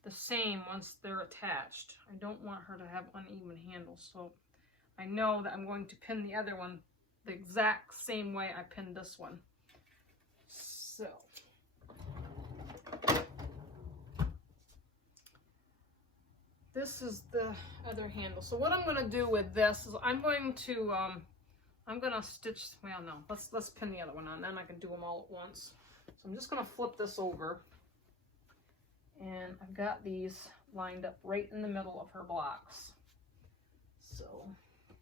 the same once they're attached. I don't want her to have uneven handles, so I know that I'm going to pin the other one the exact same way I pinned this one. So this is the other handle. So what I'm going to do with this is I'm going to stitch, well no, let's pin the other one on, then I can do them all at once. So I'm just going to flip this over, and I've got these lined up right in the middle of her blocks. So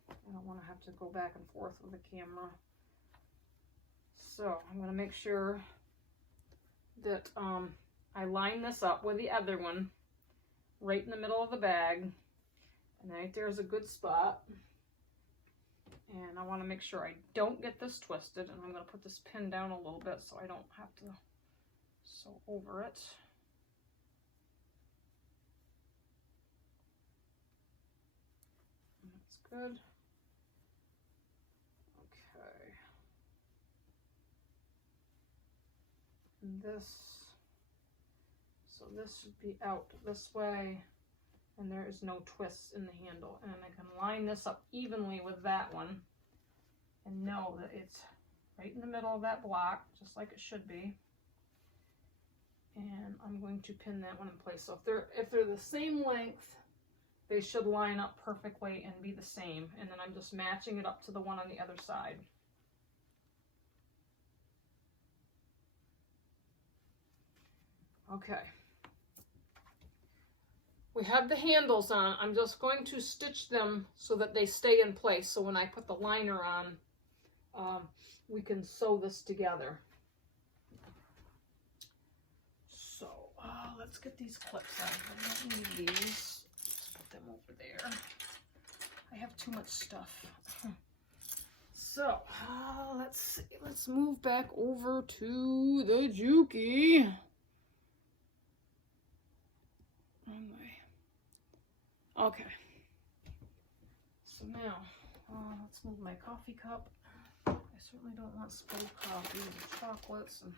I don't want to have to go back and forth with the camera. So I'm going to make sure that I line this up with the other one right in the middle of the bag. And right there's a good spot. And I want to make sure I don't get this twisted. And I'm going to put this pin down a little bit so I don't have to sew over it. That's good. This, so this should be out this way, and there is no twists in the handle, and I can line this up evenly with that one and know that it's right in the middle of that block, just like it should be. And I'm going to pin that one in place. So if they're the same length, they should line up perfectly and be the same, and then I'm just matching it up to the one on the other side. Okay, we have the handles on. I'm just going to stitch them so that they stay in place. So when I put the liner on, we can sew this together. So let's get these clips out. I don't need these. Let's put them over there. I have too much stuff. So let's see. Let's move back over to the Juki. Okay, so now let's move my coffee cup. I certainly don't want spilled coffee and chocolates, and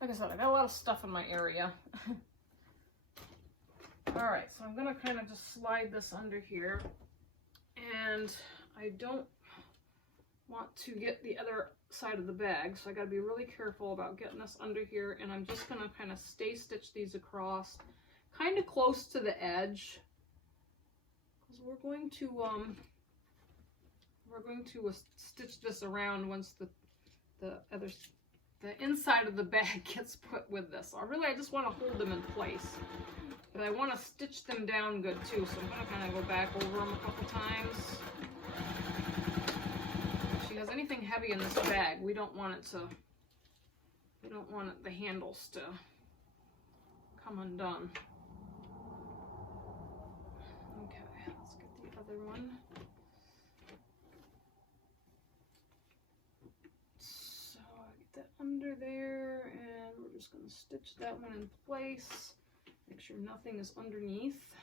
like I said, I got a lot of stuff in my area. All right, so I'm gonna kind of just slide this under here, and I don't want to get the other side of the bag, so I got to be really careful about getting this under here, and I'm just gonna kind of stay stitch these across kind of close to the edge, because we're going to stitch this around once the inside of the bag gets put with this. So I just want to hold them in place, but I want to stitch them down good too, so I'm going to kind of go back over them a couple times. If she has anything heavy in this bag, we don't want the handles to come undone. One. So I get that under there, and we're just going to stitch that one in place. Make sure nothing is underneath.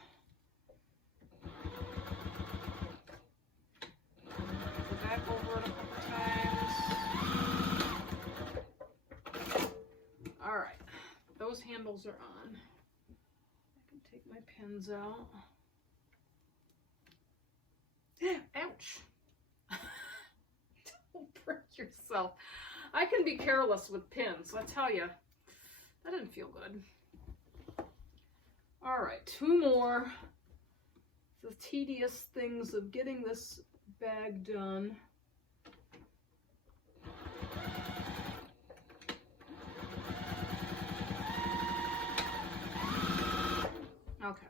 Go back over it a couple times. All right, those handles are on. I can take my pins out. Ouch. Don't break yourself. I can be careless with pins, I tell you. That didn't feel good. All right, 2 more. The tedious things of getting this bag done. Okay.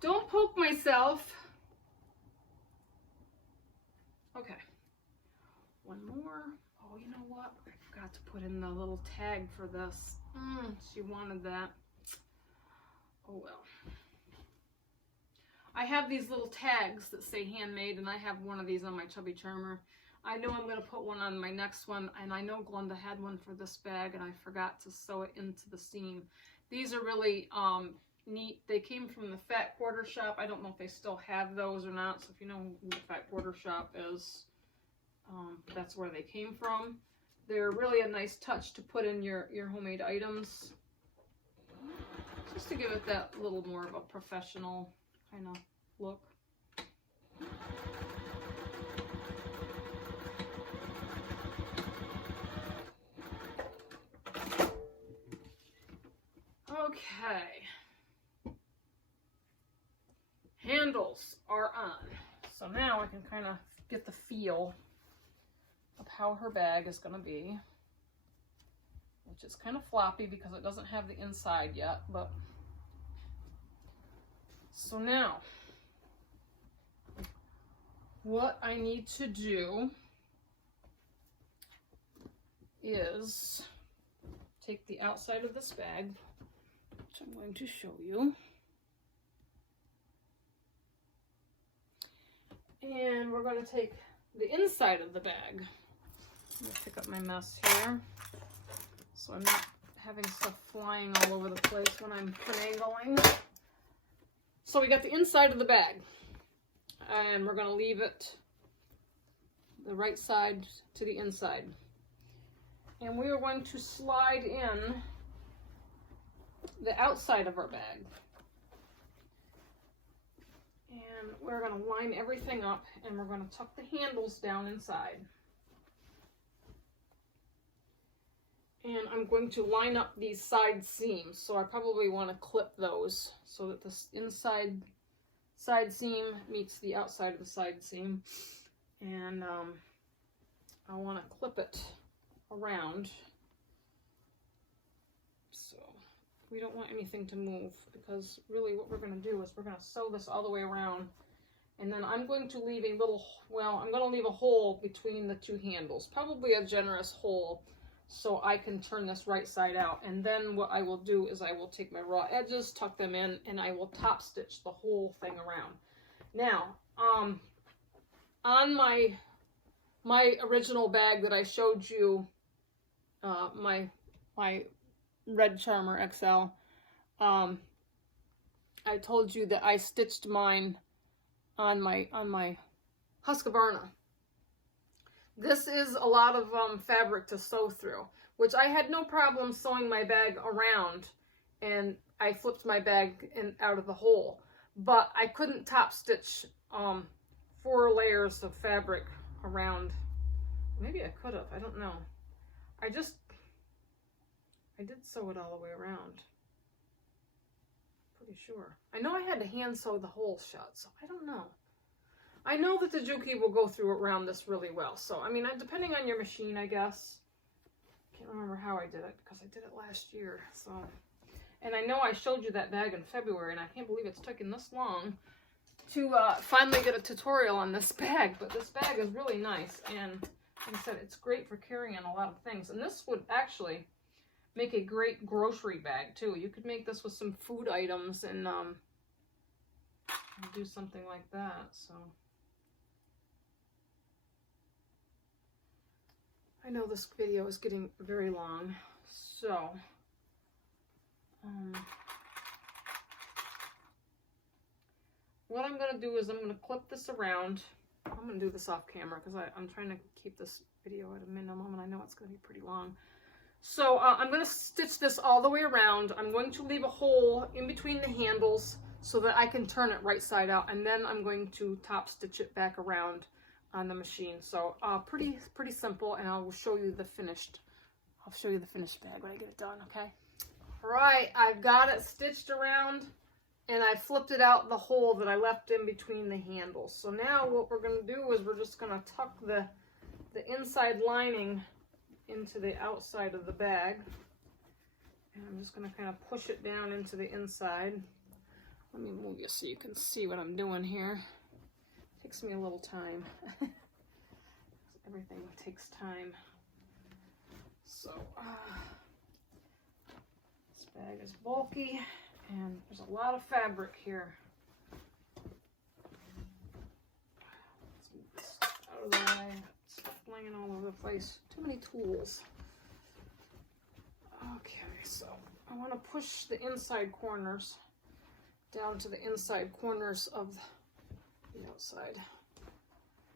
Don't poke myself. Okay, one more. Oh, you know what? I forgot to put in the little tag for this. She wanted that. Oh well. I have these little tags that say handmade, and I have one of these on my Chubby Charmer. I know I'm going to put one on my next one, and I know Glenda had one for this bag, and I forgot to sew it into the seam. These are really neat. They came from the Fat Quarter Shop. I don't know if they still have those or not, so if you know who the Fat Quarter Shop is, that's where they came from. They're really a nice touch to put in your homemade items, just to give it that little more of a professional kind of look. Okay, handles are on. So now I can kind of get the feel of how her bag is going to be, which is kind of floppy because it doesn't have the inside yet, but so now what I need to do is take the outside of this bag, which I'm going to show you. And we're going to take the inside of the bag. Let me pick up my mess here so I'm not having stuff flying all over the place when I'm finagling. So we got the inside of the bag, and we're going to leave it the right side to the inside. And we are going to slide in the outside of our bag. And we're going to line everything up, and we're going to tuck the handles down inside. And I'm going to line up these side seams, so I probably want to clip those so that this inside side seam meets the outside of the side seam. And I want to clip it around, so we don't want anything to move, because really what we're going to do is we're going to sew this all the way around, and then I'm going to leave a little, well, I'm going to leave a hole between the two handles, probably a generous hole, so I can turn this right side out. And then what I will do is I will take my raw edges, tuck them in, and I will top stitch the whole thing around. Now, on my original bag that I showed you, my Red Charmer XL, I told you that I stitched mine on my Husqvarna. This is a lot of fabric to sew through, which I had no problem sewing my bag around, and I flipped my bag out of the hole, but I couldn't top stitch 4 layers of fabric around. Maybe I could have, I don't know. I did sew it all the way around. Pretty sure. I know I had to hand sew the hole shut, so I don't know. I know that the Juki will go through around this really well. So, I mean, depending on your machine, I guess. Can't remember how I did it, because I did it last year. So, and I know I showed you that bag in February, and I can't believe it's taken this long to finally get a tutorial on this bag. But this bag is really nice, and like I said, it's great for carrying a lot of things. And this would actually make a great grocery bag too. You could make this with some food items and do something like that. So I know this video is getting very long, so what I'm going to do is I'm going to clip this around. I'm going to do this off camera because I'm trying to keep this video at a minimum, and I know it's going to be pretty long. So I'm going to stitch this all the way around. I'm going to leave a hole in between the handles so that I can turn it right side out, and then I'm going to top stitch it back around on the machine. So pretty simple, and I'll show you the finished. I'll show you the finished bag when I get it done. Okay. All right, I've got it stitched around, and I flipped it out the hole that I left in between the handles. So now what we're going to do is we're just going to tuck the inside lining into the outside of the bag, and I'm just going to kind of push it down into the inside. Let me move you so you can see what I'm doing here. It takes me a little time. Everything takes time. So this bag is bulky, and there's a lot of fabric here. place. Too many tools. Okay, so I want to push the inside corners down to the inside corners of the outside.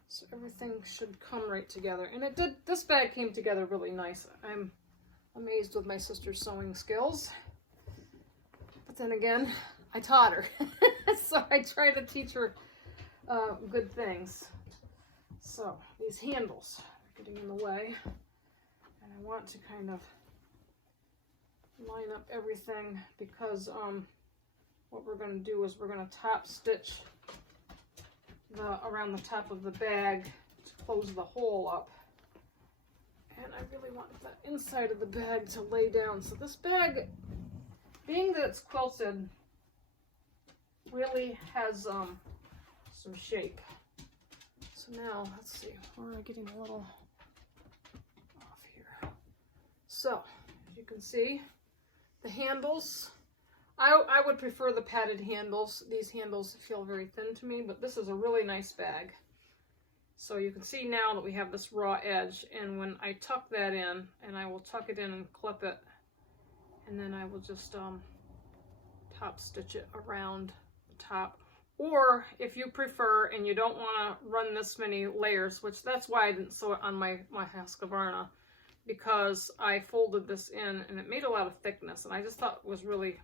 So everything should come right together. And it did, this bag came together really nice. I'm amazed with my sister's sewing skills. But then again, I taught her. So I try to teach her good things. So these handles are getting in the way. And I want to kind of line up everything because what we're going to do is we're going to top stitch around the top of the bag to close the hole up. And I really want that inside of the bag to lay down. So this bag, being that it's quilted, really has some shape. So now, let's see, we're getting a little off here. So, as you can see, the handles, I would prefer the padded handles. These handles feel very thin to me, but this is a really nice bag. So you can see now that we have this raw edge, and when I tuck that in, and I will tuck it in and clip it, and then I will just top stitch it around the top. Or if you prefer and you don't want to run this many layers, which that's why I didn't sew it on my Husqvarna, because I folded this in and it made a lot of thickness, and I just thought it was really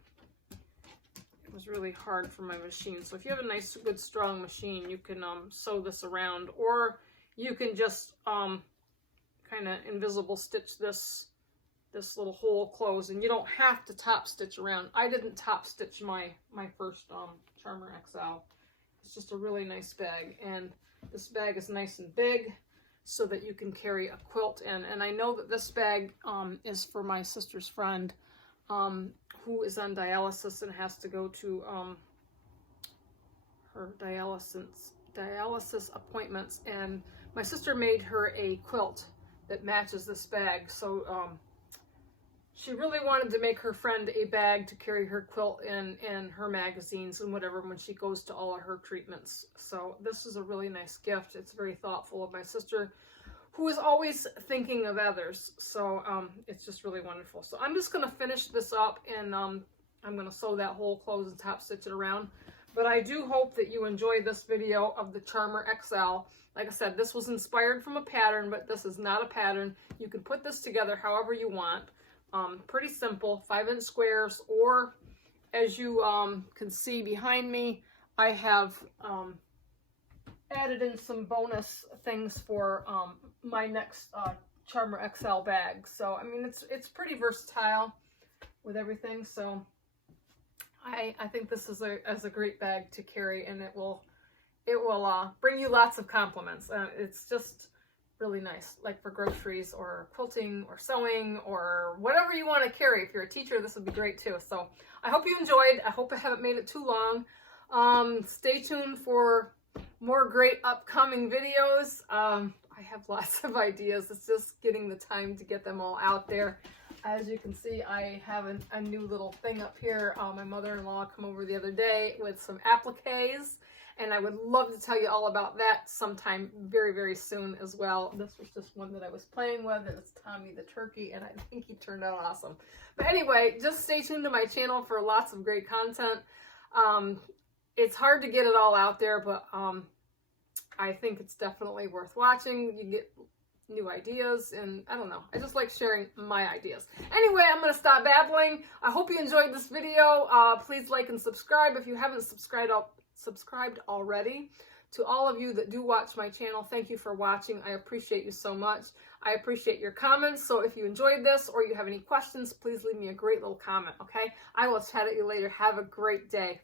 hard for my machine. So if you have a nice, good, strong machine, you can sew this around, or you can just kind of invisible stitch this little hole closed, and you don't have to top stitch around. I didn't top stitch my first Charmer XL. It's just a really nice bag, and this bag is nice and big so that you can carry a quilt in. And I know that this bag is for my sister's friend who is on dialysis and has to go to her dialysis appointments, and my sister made her a quilt that matches this bag. So she really wanted to make her friend a bag to carry her quilt in and her magazines and whatever when she goes to all of her treatments. So this is a really nice gift. It's very thoughtful of my sister, who is always thinking of others. So it's just really wonderful. So I'm just going to finish this up, and I'm going to sew that hole closed and top stitch it around. But I do hope that you enjoyed this video of the Charmer XL. Like I said, this was inspired from a pattern, but this is not a pattern. You can put this together however you want. Pretty simple, 5-inch squares, or as you can see behind me, I have added in some bonus things for my next Charmer XL bag. So I mean, it's pretty versatile with everything. So I think this is a great bag to carry, and it will bring you lots of compliments. It's just really nice, like for groceries or quilting or sewing or whatever you want to carry. If you're a teacher, this would be great too. So I hope you enjoyed. I hope I haven't made it too long. Stay tuned for more great upcoming videos. I have lots of ideas. It's just getting the time to get them all out there. As you can see, I have a new little thing up here. My mother-in-law came over the other day with some appliques, and I would love to tell you all about that sometime very, very soon as well. This was just one that I was playing with, and it's Tommy the turkey, and I think he turned out awesome. But anyway, just stay tuned to my channel for lots of great content. It's hard to get it all out there, but I think it's definitely worth watching. You get new ideas, and I don't know, I just like sharing my ideas. Anyway, I'm going to stop babbling. I hope you enjoyed this video. Please like and subscribe if you haven't subscribed already. To all of you that do watch my channel, thank you for watching. I appreciate you so much. I appreciate your comments. So if you enjoyed this or you have any questions, please leave me a great little comment, okay? I will chat at you later. Have a great day.